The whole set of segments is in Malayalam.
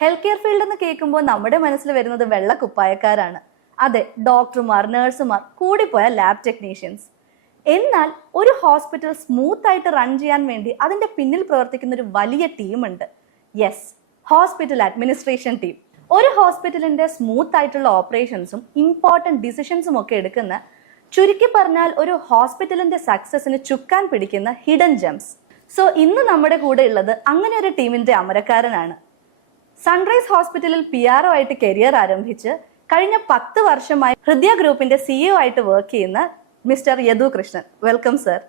ഹെൽത്ത് കെയർ ഫീൽഡ് എന്ന് കേൾക്കുമ്പോൾ നമ്മുടെ മനസ്സിൽ വരുന്നത് വെള്ളക്കുപ്പായക്കാരാണ്. അതെ, ഡോക്ടർമാർ, നഴ്സുമാർ, കൂടിപ്പോയ ലാബ് ടെക്നീഷ്യൻസ്. എന്നാൽ ഒരു ഹോസ്പിറ്റൽ സ്മൂത്ത് ആയിട്ട് റൺ ചെയ്യാൻ വേണ്ടി അതിന്റെ പിന്നിൽ പ്രവർത്തിക്കുന്ന ഒരു വലിയ ടീമുണ്ട്. Yes, hospital administration team. ഒരു ഹോസ്പിറ്റലിന്റെ സ്മൂത്ത് ആയിട്ടുള്ള ഓപ്പറേഷൻസും ഇമ്പോർട്ടൻറ്റ് ഡിസിഷൻസും ഒക്കെ എടുക്കുന്ന, ചുരുക്കി പറഞ്ഞാൽ ഒരു ഹോസ്പിറ്റലിന്റെ സക്സസിന് ചുക്കാൻ പിടിക്കുന്ന ഹിഡൻ ജെംസ്. സോ ഇന്ന് നമ്മുടെ കൂടെ ഉള്ളത് അങ്ങനെ ഒരു ടീമിന്റെ അമരക്കാരനാണ്. സൺറൈസ് ഹോസ്പിറ്റലിൽ PRO ആയിട്ട് കരിയർ ആരംഭിച്ച് കഴിഞ്ഞ 10 വർഷമായി ഹൃദയ ഗ്രൂപ്പിന്റെ CEO ആയിട്ട് വർക്ക് ചെയ്യുന്ന mister Yadu Krishnan. Welcome sir.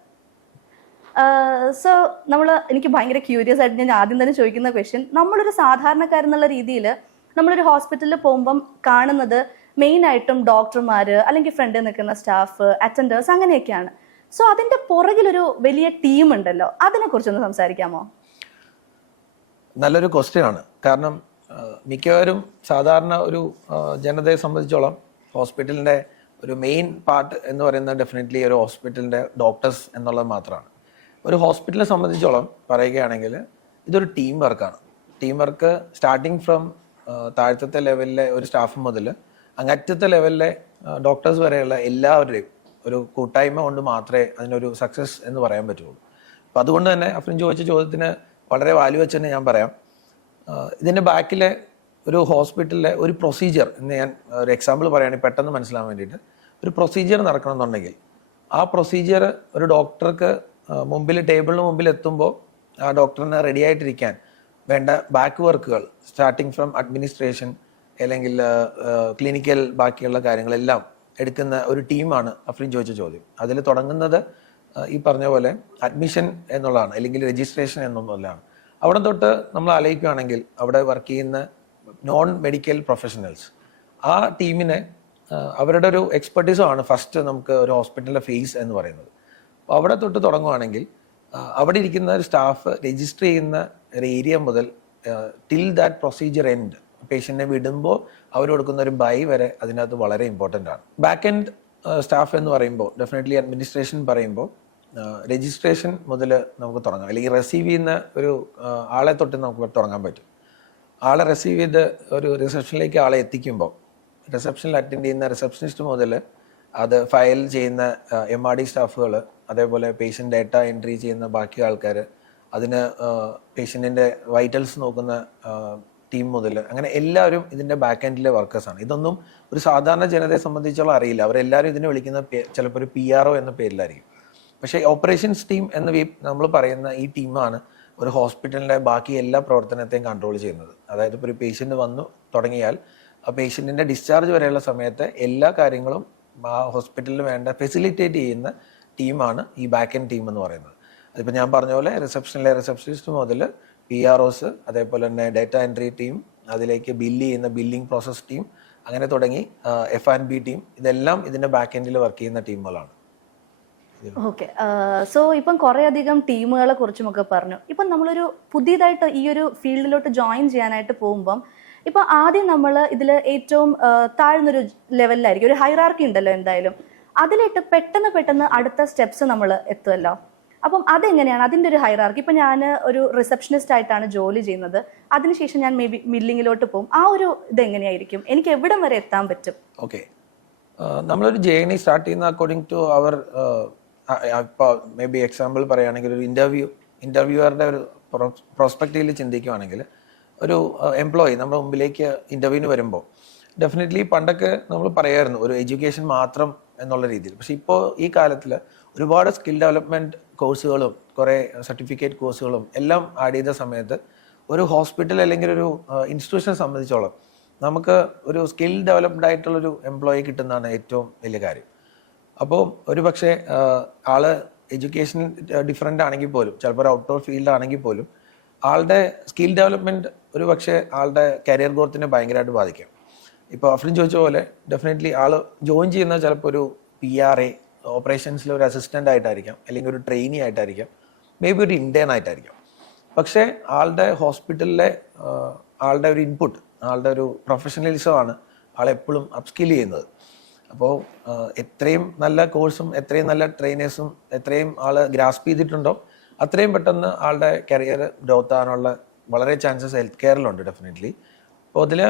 So എനിക്ക് ഭയങ്കര ക്യൂരിയസ് ആയിട്ട് ഞാൻ ആദ്യം തന്നെ ചോദിക്കുന്ന ക്വസ്റ്റ്യൻ, നമ്മളൊരു സാധാരണക്കാരെന്നുള്ള രീതിയിൽ നമ്മളൊരു ഹോസ്പിറ്റലിൽ പോകുമ്പം കാണുന്നത് മെയിൻ ആയിട്ടും ഡോക്ടർമാർ, അല്ലെങ്കിൽ ഫ്രണ്ടിൽ നിൽക്കുന്ന സ്റ്റാഫ്, അറ്റൻഡേഴ്സ്, അങ്ങനെയൊക്കെയാണ്. സോ അതിന്റെ പുറകിലൊരു വലിയ ടീം ഉണ്ടല്ലോ, അതിനെ കുറിച്ചൊന്ന് സംസാരിക്കാമോ? നല്ലൊരു ക്വസ്റ്റ്യൻ ആണ്. കാരണം മിക്കവാറും സാധാരണ ഒരു ജനതയെ സംബന്ധിച്ചോളം ഹോസ്പിറ്റലിൻ്റെ ഒരു മെയിൻ പാർട്ട് എന്ന് പറയുന്നത് ഡെഫിനറ്റ്ലി ഒരു ഹോസ്പിറ്റലിൻ്റെ ഡോക്ടേഴ്സ് എന്നുള്ളത് മാത്രമാണ്. ഒരു ഹോസ്പിറ്റലിനെ സംബന്ധിച്ചോളം പറയുകയാണെങ്കിൽ ഇതൊരു ടീം വർക്കാണ്. ടീം വർക്ക് സ്റ്റാർട്ടിങ് ഫ്രം താഴത്തെ ലെവലിലെ ഒരു സ്റ്റാഫ് മുതൽ അങ്ങറ്റത്തെ ലെവലിലെ ഡോക്ടേഴ്സ് വരെയുള്ള എല്ലാവരുടെയും ഒരു കൂട്ടായ്മ കൊണ്ട് മാത്രമേ അതിനൊരു സക്സസ് എന്ന് പറയാൻ പറ്റുള്ളൂ. അപ്പം അതുകൊണ്ട് തന്നെ അഫ്രിൻ ചോദിച്ച ചോദ്യത്തിന് വളരെ വാല്യൂ വെച്ച് തന്നെ ഞാൻ പറയാം. ഇതിൻ്റെ ബാക്കിലെ ഒരു ഹോസ്പിറ്റലിലെ ഒരു പ്രൊസീജിയർ എന്ന് ഞാൻ ഒരു എക്സാമ്പിൾ പറയുകയാണെങ്കിൽ പെട്ടെന്ന് മനസ്സിലാൻ വേണ്ടിയിട്ട്, ഒരു പ്രൊസീജിയർ നടക്കണമെന്നുണ്ടെങ്കിൽ ആ പ്രൊസീജിയർ ഒരു ഡോക്ടർക്ക് ടേബിളിന് മുമ്പിൽ എത്തുമ്പോൾ ആ ഡോക്ടറിന് റെഡി ആയിട്ടിരിക്കാൻ വേണ്ട ബാക്ക് വർക്കുകൾ സ്റ്റാർട്ടിങ് ഫ്രം അഡ്മിനിസ്ട്രേഷൻ അല്ലെങ്കിൽ ക്ലിനിക്കൽ ബാക്കിയുള്ള കാര്യങ്ങളെല്ലാം എടുക്കുന്ന ഒരു ടീമാണ് അഫ്രിൻ ചോദിച്ച ചോദ്യം. അതിൽ തുടങ്ങുന്നത് ഈ പറഞ്ഞ പോലെ അഡ്മിഷൻ എന്നുള്ളതാണ്, അല്ലെങ്കിൽ രജിസ്ട്രേഷൻ എന്നൊന്നുമല്ലാണ്. അവിടെ തൊട്ട് നമ്മൾ ആലോചിക്കുകയാണെങ്കിൽ അവിടെ വർക്ക് ചെയ്യുന്ന നോൺ മെഡിക്കൽ പ്രൊഫഷണൽസ്, ആ ടീമിനെ അവരുടെ ഒരു എക്സ്പെർട്ടീസുമാണ് ഫസ്റ്റ് നമുക്ക് ഒരു ഹോസ്പിറ്റലിൻ്റെ ഫേസ് എന്ന് പറയുന്നത്. അപ്പോൾ അവിടെ തൊട്ട് തുടങ്ങുകയാണെങ്കിൽ അവിടെ ഇരിക്കുന്ന ഒരു സ്റ്റാഫ് രജിസ്റ്റർ ചെയ്യുന്ന ഒരു ഏരിയ മുതൽ ടിൽ ദാറ്റ് പ്രൊസീജിയർ എൻഡ്, പേഷ്യൻറ്റിനെ വിടുമ്പോൾ അവർ കൊടുക്കുന്ന ഒരു ബൈ വരെ അതിനകത്ത് വളരെ ഇമ്പോർട്ടൻ്റ് ആണ്. ബാക്ക് എൻഡ് സ്റ്റാഫ് എന്ന് പറയുമ്പോൾ ഡെഫിനറ്റ്ലി അഡ്മിനിസ്ട്രേഷൻ പറയുമ്പോൾ രജിസ്ട്രേഷൻ മുതൽ നമുക്ക് തുടങ്ങാം, അല്ലെങ്കിൽ റിസീവ് ചെയ്യുന്ന ഒരു ആളെ തൊട്ട് നമുക്ക് തുടങ്ങാൻ പറ്റും. ആളെ റിസീവ് ചെയ്ത് ഒരു റിസപ്ഷനിലേക്ക് ആളെ എത്തിക്കുമ്പോൾ റിസപ്ഷനിൽ അറ്റൻഡ് ചെയ്യുന്ന റിസപ്ഷനിസ്റ്റ് മുതൽ അത് ഫയൽ ചെയ്യുന്ന MRD സ്റ്റാഫുകൾ, അതേപോലെ പേഷ്യൻ്റ് ഡേറ്റ എൻട്രി ചെയ്യുന്ന ബാക്കി ആൾക്കാർ, അതിന് പേഷ്യൻറ്റിൻ്റെ വൈറ്റൽസ് നോക്കുന്ന ടീം മുതൽ, അങ്ങനെ എല്ലാവരും ഇതിൻ്റെ ബാക്ക് എൻഡിലെ വർക്കേഴ്സാണ്. ഇതൊന്നും ഒരു സാധാരണ ജനതയെ സംബന്ധിച്ചോളം അറിയില്ല. അവരെല്ലാവരും ഇതിനെ വിളിക്കുന്ന ചിലപ്പോൾ ഒരു PRO എന്ന പേരിലായിരിക്കും. പക്ഷേ ഓപ്പറേഷൻസ് ടീം എന്ന് നമ്മൾ പറയുന്ന ഈ ടീമാണ് ഒരു ഹോസ്പിറ്റലിൻ്റെ ബാക്കി എല്ലാ പ്രവർത്തനത്തെയും കൺട്രോൾ ചെയ്യുന്നത്. അതായത് ഇപ്പോൾ ഒരു പേഷ്യൻ്റ് വന്നു തുടങ്ങിയാൽ ആ പേഷ്യൻറ്റിൻ്റെ ഡിസ്ചാർജ് വരെയുള്ള സമയത്ത് എല്ലാ കാര്യങ്ങളും ആ ഹോസ്പിറ്റലിൽ വേണ്ട ഫെസിലിറ്റേറ്റ് ചെയ്യുന്ന ടീമാണ് ഈ ബാക്ക് എൻഡ് ടീം എന്ന് പറയുന്നത്. അതിപ്പോൾ ഞാൻ പറഞ്ഞ പോലെ റിസപ്ഷനിലെ റിസപ്ഷനിസ്റ്റ് മുതൽ PROs, അതേപോലെ തന്നെ ഡേറ്റ എൻട്രി ടീം, അതിലേക്ക് ബില്ല് ചെയ്യുന്ന ബില്ലിംഗ് പ്രോസസ് ടീം, അങ്ങനെ തുടങ്ങി F&B ടീം, ഇതെല്ലാം ഇതിൻ്റെ ബാക്ക് എൻഡിൽ വർക്ക് ചെയ്യുന്ന ടീമുകളാണ്. ഓക്കെ, സോ ഇപ്പം കുറേ അധികം ടീമുകളെ കുറിച്ചുമൊക്കെ പറഞ്ഞു. ഇപ്പം നമ്മളൊരു പുതിയതായിട്ട് ഈ ഒരു ഫീൽഡിലോട്ട് ജോയിൻ ചെയ്യാനായിട്ട് പോകുമ്പം ഇപ്പം ആദ്യം നമ്മൾ ഇതിൽ ഏറ്റവും താഴ്ന്നൊരു ലെവലിലായിരിക്കും, ഒരു ഹൈറാർക്കി ഉണ്ടല്ലോ എന്തായാലും, അതിലിട്ട് പെട്ടെന്ന് അടുത്ത സ്റ്റെപ്സ് നമ്മൾ എത്തുമല്ലോ. അപ്പം അതെങ്ങനെയാണ് അതിൻ്റെ ഒരു ഹൈറാർക്കി? ഇപ്പം ഞാൻ ഒരു റിസപ്ഷനിസ്റ്റ് ആയിട്ടാണ് ജോലി ചെയ്യുന്നത്, അതിനുശേഷം ഞാൻ മില്ലിങ്ങിലോട്ട് പോകും. ആ ഒരു ഇതെങ്ങനെയായിരിക്കും? എനിക്ക് എവിടം വരെ എത്താൻ പറ്റും? ഓക്കെ, നമ്മളൊരു ജേർണി സ്റ്റാർട്ട് ചെയ്യുന്ന അക്കോർഡിംഗ് ടു അവർ, ഇപ്പോൾ മേ ബി എക്സാമ്പിൾ പറയുകയാണെങ്കിൽ ഒരു ഇൻ്റർവ്യൂവറുടെ ഒരു പ്രോസ്പെക്റ്റീവിൽ ചിന്തിക്കുകയാണെങ്കിൽ, ഒരു എംപ്ലോയി നമ്മുടെ മുമ്പിലേക്ക് ഇൻ്റർവ്യൂവിന് വരുമ്പോൾ ഡെഫിനറ്റ്ലി പണ്ടൊക്കെ നമ്മൾ പറയായിരുന്നു ഒരു എഡ്യൂക്കേഷൻ മാത്രം എന്നുള്ള രീതിയിൽ. പക്ഷേ ഇപ്പോൾ ഈ കാലത്തിൽ ഒരുപാട് സ്കിൽ ഡെവലപ്മെൻറ്റ് കോഴ്സുകളും കുറേ സർട്ടിഫിക്കറ്റ് കോഴ്സുകളും എല്ലാം ആഡ് ചെയ്ത സമയത്ത് ഒരു ഹോസ്പിറ്റൽ അല്ലെങ്കിൽ ഒരു ഇൻസ്റ്റിറ്റ്യൂഷനെ സംബന്ധിച്ചോളം നമുക്ക് ഒരു സ്കിൽ ഡെവലപ്ഡ് ആയിട്ടുള്ളൊരു എംപ്ലോയി കിട്ടുന്നതാണ് ഏറ്റവും വലിയ കാര്യം. അപ്പോൾ ഒരു പക്ഷേ ആള് എഡ്യൂക്കേഷൻ ഡിഫറെൻ്റ് ആണെങ്കിൽ പോലും, ചിലപ്പോൾ ഒരു ഔട്ട്ഡോർ ഫീൽഡ് ആണെങ്കിൽ പോലും, ആളുടെ സ്കിൽ ഡെവലപ്മെൻറ്റ് ഒരു പക്ഷേ ആളുടെ കരിയർ ഗ്രോത്തിനെ ഭയങ്കരമായിട്ട് ബാധിക്കാം. ഇപ്പോൾ അഫ്രിൻ ചോദിച്ച പോലെ ഡെഫിനറ്റ്ലി ആൾ ജോയിൻ ചെയ്യുന്നത് ചിലപ്പോൾ ഒരു PRA ഓപ്പറേഷൻസിൽ ഒരു അസിസ്റ്റൻ്റ് ആയിട്ടായിരിക്കാം, അല്ലെങ്കിൽ ഒരു ട്രെയിനി ആയിട്ടായിരിക്കാം, മേ ബി ഒരു ഇൻറ്റേൺ ആയിട്ടായിരിക്കാം. പക്ഷേ ആളുടെ ഹോസ്പിറ്റലിലെ ആളുടെ ഒരു ഇൻപുട്ട്, ആളുടെ ഒരു പ്രൊഫഷണലിസമാണ് ആളെപ്പോഴും അപ്സ്കിൽ ചെയ്യുന്നത്. അപ്പോൾ എത്രയും നല്ല കോഴ്സും എത്രയും നല്ല ട്രെയിനേഴ്സും എത്രയും ആൾ ഗ്രാസ്പ് ചെയ്തിട്ടുണ്ടോ അത്രയും പെട്ടെന്ന് ആളുടെ കരിയർ ഗ്രോത്ത് ആകാനുള്ള വളരെ ചാൻസസ് ഹെൽത്ത് കെയറിലുണ്ട് ഡെഫിനറ്റ്ലി. അപ്പോൾ അതിൽ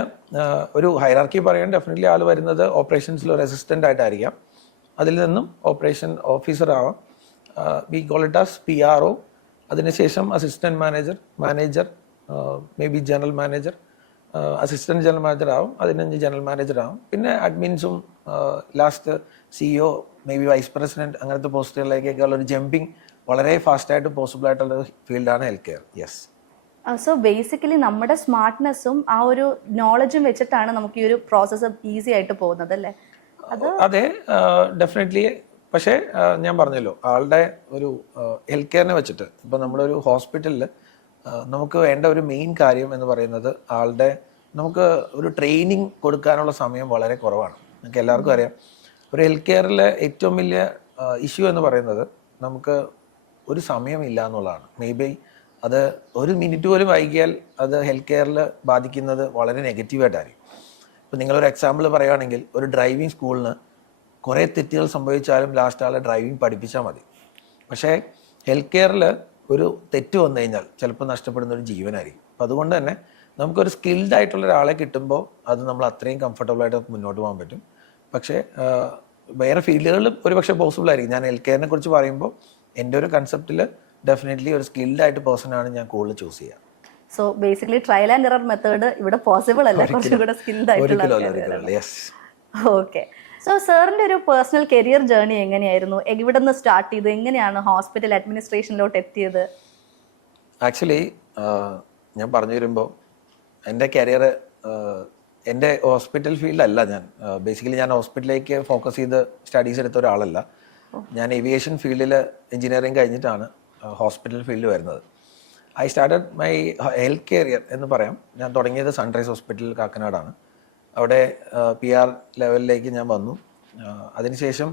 ഒരു ഹൈറാർക്കി പറയാൻ ഡെഫിനറ്റ്ലി ആൾ വരുന്നത് ഓപ്പറേഷൻസിൽ ഒരു അസിസ്റ്റൻ്റ് ആയിട്ടായിരിക്കാം. അതിൽ നിന്നും ഓപ്പറേഷൻ ഓഫീസർ ആവാം, we call it as PRO. അതിനുശേഷം assistant manager, may be general manager, assistant general manager ആവും, അതിനഞ്ച് ജനറൽ മാനേജർ ആവും. പിന്നെ അഡ്മിൻസും last CEO, may be vice president, അങ്ങനത്തെ പോസ്റ്റുകളിലേക്കൊക്കെ ഉള്ള ഒരു ജമ്പിങ് വളരെ ഫാസ്റ്റായിട്ട് പോസിബിൾ ആയിട്ടുള്ള ഫീൽഡാണ് health care. Yes. So basically നമ്മുടെ സ്മാർട്ട്നെസ്സും ആ ഒരു നോളജും വെച്ചിട്ടാണ് നമുക്ക് ഈ ഒരു പ്രോസസ്സ് ഈസി ആയിട്ട് പോകുന്നത് അല്ലേ? അതെ, ഡെഫിനറ്റ്ലി. പക്ഷേ ഞാൻ പറഞ്ഞല്ലോ, ആളുടെ ഒരു ഹെൽത്ത് കെയറിനെ വെച്ചിട്ട് ഇപ്പം നമ്മുടെ ഒരു ഹോസ്പിറ്റലിൽ നമുക്ക് വേണ്ട ഒരു മെയിൻ കാര്യം എന്ന് പറയുന്നത് ആളുടെ നമുക്ക് ഒരു ട്രെയിനിങ് കൊടുക്കാനുള്ള സമയം വളരെ കുറവാണ്. നമുക്ക് എല്ലാവർക്കും അറിയാം, ഒരു ഹെൽത്ത് കെയറിലെ ഏറ്റവും വലിയ ഇഷ്യൂ എന്ന് പറയുന്നത് നമുക്ക് ഒരു സമയമില്ല എന്നുള്ളതാണ്. മേ ബി അത് ഒരു മിനിറ്റ് പോലും വൈകിയാൽ അത് ഹെൽത്ത് കെയറിൽ ബാധിക്കുന്നത് വളരെ നെഗറ്റീവായിട്ടായിരിക്കും. ഇപ്പം നിങ്ങളൊരു എക്സാമ്പിൾ പറയുകയാണെങ്കിൽ, ഒരു ഡ്രൈവിംഗ് സ്കൂളിന് കുറേ തെറ്റുകൾ സംഭവിച്ചാലും ലാസ്റ്റ് ആളെ ഡ്രൈവിംഗ് പഠിപ്പിച്ചാൽ മതി. പക്ഷേ ഹെൽത്ത് കെയറിൽ ഒരു തെറ്റ് വന്നു കഴിഞ്ഞാൽ ചിലപ്പോൾ നഷ്ടപ്പെടുന്ന ഒരു ജീവനായിരിക്കും. അപ്പം അതുകൊണ്ട് തന്നെ നമുക്കൊരു സ്കിൽഡ് ആയിട്ടുള്ള ഒരാളെ കിട്ടുമ്പോൾ അത് നമ്മൾ അത്രയും കംഫർട്ടബിളായിട്ട് മുന്നോട്ട് പോകാൻ പറ്റും. പക്ഷേ വേറെ ഫീൽഡുകളിൽ ഒരുപക്ഷെ പോസിബിൾ ആയിരിക്കും. ഞാൻ ഹെൽത്ത് കെയറിനെ കുറിച്ച് പറയുമ്പോൾ എൻ്റെ ഒരു കൺസെപ്റ്റിൽ ഡെഫിനറ്റ്ലി ഒരു സ്കിൽഡ് ആയിട്ട് പേഴ്സണാണ് ഞാൻ കൂടുതൽ ചൂസ് ചെയ്യുക. So basically trial and error method ഇവിടെ പോസിബിൾ അല്ല, കുറച്ചും കൂടെ സ്കിൽഡ് ആയിട്ടുള്ള. ഓക്കെ. സോ സാറിന്റെ ഒരു പേഴ്സണൽ കരിയർ ജേർണി എങ്ങനെയായിരുന്നു? എവിടെ നിന്ന് സ്റ്റാർട്ട് ചെയ്ത് എങ്ങനെയാണ് ഹോസ്പിറ്റൽ അഡ്മിനിസ്ട്രേഷനിലോട്ട് എത്തിയത്? ആക്ച്വലി ഞാൻ പറഞ്ഞു വരുമ്പോൾ എൻ്റെ കരിയർ എൻ്റെ ഹോസ്പിറ്റൽ ഫീൽഡല്ല. ഞാൻ ബേസിക്കലി ഞാൻ ഹോസ്പിറ്റലിലേക്ക് ഫോക്കസ് ചെയ്ത് സ്റ്റഡീസ് എടുത്ത ഒരാളല്ല. ഞാൻ ഏവിയേഷൻ ഫീൽഡിൽ എഞ്ചിനീയറിംഗ് കഴിഞ്ഞിട്ടാണ് ഹോസ്പിറ്റൽ ഫീൽഡിൽ വരുന്നത്. I started my health career എന്ന് പറയാം. ഞാൻ തുടങ്ങിയത് സൺറൈസ് ഹോസ്പിറ്റൽ കാക്കനാടാണ്. അവിടെ PR ലെവലിലേക്ക് ഞാൻ വന്നു. അതിനുശേഷം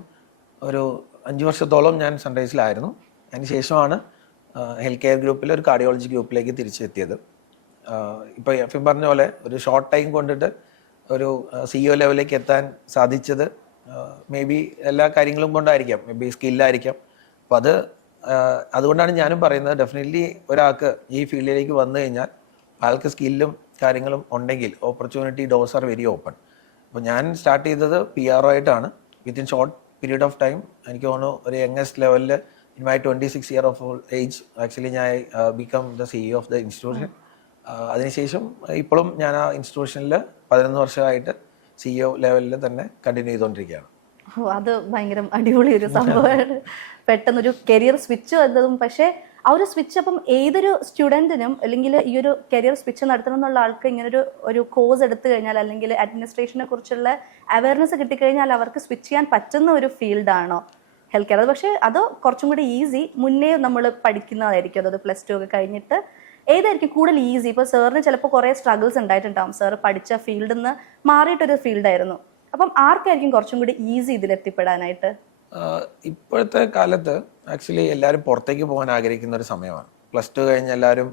ഒരു 5 വർഷത്തോളം ഞാൻ സൺറൈസിലായിരുന്നു. അതിനുശേഷമാണ് ഹെൽത്ത് കെയർ ഗ്രൂപ്പിൽ ഒരു കാർഡിയോളജി ഗ്രൂപ്പിലേക്ക് തിരിച്ചെത്തിയത്. ഇപ്പോൾ എഫിം പറഞ്ഞ പോലെ ഒരു ഷോർട്ട് ടൈം കൊണ്ടിട്ട് ഒരു CEO ലെവലിലേക്ക് എത്താൻ സാധിച്ചത് മേ ബി എല്ലാ കാര്യങ്ങളും കൊണ്ടായിരിക്കാം, മേ ബി സ്കില്ലായിരിക്കാം. അപ്പോൾ അതുകൊണ്ടാണ് ഞാനും പറയുന്നത്, ഡെഫിനറ്റ്ലി ഒരാൾക്ക് ഈ ഫീൽഡിലേക്ക് വന്നു കഴിഞ്ഞാൽ ആൾക്ക് സ്കില്ലും കാര്യങ്ങളും ഉണ്ടെങ്കിൽ opportunity does are very open. അപ്പോൾ ഞാൻ സ്റ്റാർട്ട് ചെയ്തത് PRO ആയിട്ടാണ്. Within short period of time എനിക്ക് തോന്നുന്നു ഒരു യങ്ങസ്റ്റ് ലെവലിൽ in my 26 year of age actually ഞാൻ become the CEO of the institution. അതിനുശേഷം ഇപ്പോഴും ഞാൻ ആ ഇൻസ്റ്റിറ്റ്യൂഷനിൽ 11 വർഷമായിട്ട് CEO ലെവലിൽ തന്നെ കണ്ടിന്യൂ ചെയ്തുകൊണ്ടിരിക്കുകയാണ്. അത് ഭയങ്കര അടിപൊളി ഒരു സംഭവമാണ്. പെട്ടെന്നൊരു കരിയർ സ്വിച്ച് വന്നതും. പക്ഷേ ആ ഒരു സ്വിച്ച് അപ്പം ഏതൊരു സ്റ്റുഡൻറ്റിനും അല്ലെങ്കിൽ ഈ ഒരു കരിയർ സ്വിച്ച് നടത്തണം എന്നുള്ള ആൾക്ക് ഇങ്ങനൊരു ഒരു കോഴ്സ് എടുത്തു കഴിഞ്ഞാൽ അല്ലെങ്കിൽ അഡ്മിനിസ്ട്രേഷനെ കുറിച്ചുള്ള അവയർനെസ് കിട്ടിക്കഴിഞ്ഞാൽ അവർക്ക് സ്വിച്ച് ചെയ്യാൻ പറ്റുന്ന ഒരു ഫീൽഡാണോ ഹെൽത്ത് കെയർ? അത് പക്ഷേ അത് കുറച്ചും കൂടി ഈസി മുന്നേ നമ്മൾ പഠിക്കുന്നതായിരിക്കും. അതായത് +2 ഒക്കെ കഴിഞ്ഞിട്ട് ഏതായിരിക്കും കൂടുതൽ ഈസി? ഇപ്പോൾ സാറിന് ചിലപ്പോൾ കുറേ സ്ട്രഗിൾസ് ഉണ്ടായിട്ടുണ്ടാവും. സാർ പഠിച്ച ഫീൽഡിൽ നിന്ന് മാറിയിട്ടൊരു ഫീൽഡായിരുന്നു. അപ്പം ആർക്കായിരിക്കും കുറച്ചും കൂടി ഈസി ഇതിലെത്തിപ്പെടാനായിട്ട്? ഇപ്പോഴത്തെ കാലത്ത് ആക്ച്വലി എല്ലാവരും പുറത്തേക്ക് പോകാൻ ആഗ്രഹിക്കുന്ന ഒരു സമയമാണ്. +2 കഴിഞ്ഞ് എല്ലാവരും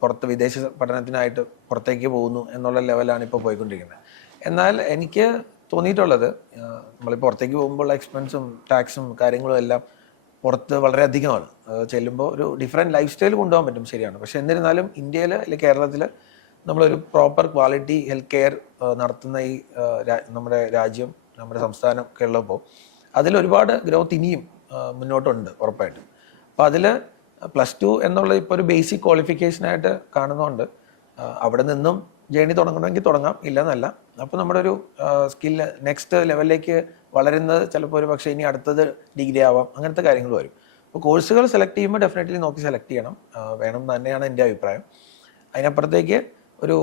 പുറത്ത് വിദേശ പഠനത്തിനായിട്ട് പുറത്തേക്ക് പോകുന്നു എന്നുള്ള ലെവലാണ് ഇപ്പോൾ പോയിക്കൊണ്ടിരിക്കുന്നത്. എന്നാൽ എനിക്ക് തോന്നിയിട്ടുള്ളത്, നമ്മളിപ്പോൾ പുറത്തേക്ക് പോകുമ്പോൾ എക്സ്പെൻസും ടാക്സും കാര്യങ്ങളും എല്ലാം പുറത്ത് വളരെ അധികമാണ്. ചെല്ലുമ്പോൾ ഒരു ഡിഫറെൻറ്റ് ലൈഫ് സ്റ്റൈൽ കൊണ്ടുപോകാൻ പറ്റും, ശരിയാണ്. പക്ഷെ എന്നിരുന്നാലും ഇന്ത്യയിൽ അല്ലെങ്കിൽ കേരളത്തിൽ നമ്മളൊരു പ്രോപ്പർ ക്വാളിറ്റി ഹെൽത്ത് കെയർ നടത്തുന്ന ഈ നമ്മുടെ രാജ്യം, നമ്മുടെ സംസ്ഥാനം ഒക്കെ ഉള്ളപ്പോൾ അതിലൊരുപാട് ഗ്രോത്ത് ഇനിയും മുന്നോട്ടുണ്ട് ഉറപ്പായിട്ടും. അപ്പോൾ അതിൽ +2 എന്നുള്ള ഇപ്പോൾ ഒരു ബേസിക് ക്വാളിഫിക്കേഷനായിട്ട് കാണുന്നതുകൊണ്ട് അവിടെ നിന്നും ജേണി തുടങ്ങണമെങ്കിൽ തുടങ്ങാം, ഇല്ലെന്നല്ല. അപ്പോൾ നമ്മുടെ ഒരു സ്കില്ല് നെക്സ്റ്റ് ലെവലിലേക്ക് വളരുന്നത് ചിലപ്പോൾ ഒരു പക്ഷേ ഇനി അടുത്തത് ഡിഗ്രി ആവാം, അങ്ങനത്തെ കാര്യങ്ങൾ വരും. അപ്പോൾ കോഴ്സുകൾ സെലക്ട് ചെയ്യുമ്പോൾ ഡെഫിനറ്റ്ലി നോക്കി സെലക്ട് ചെയ്യണം, വേണം തന്നെയാണ് എൻ്റെ അഭിപ്രായം. അതിനപ്പുറത്തേക്ക് ഒരു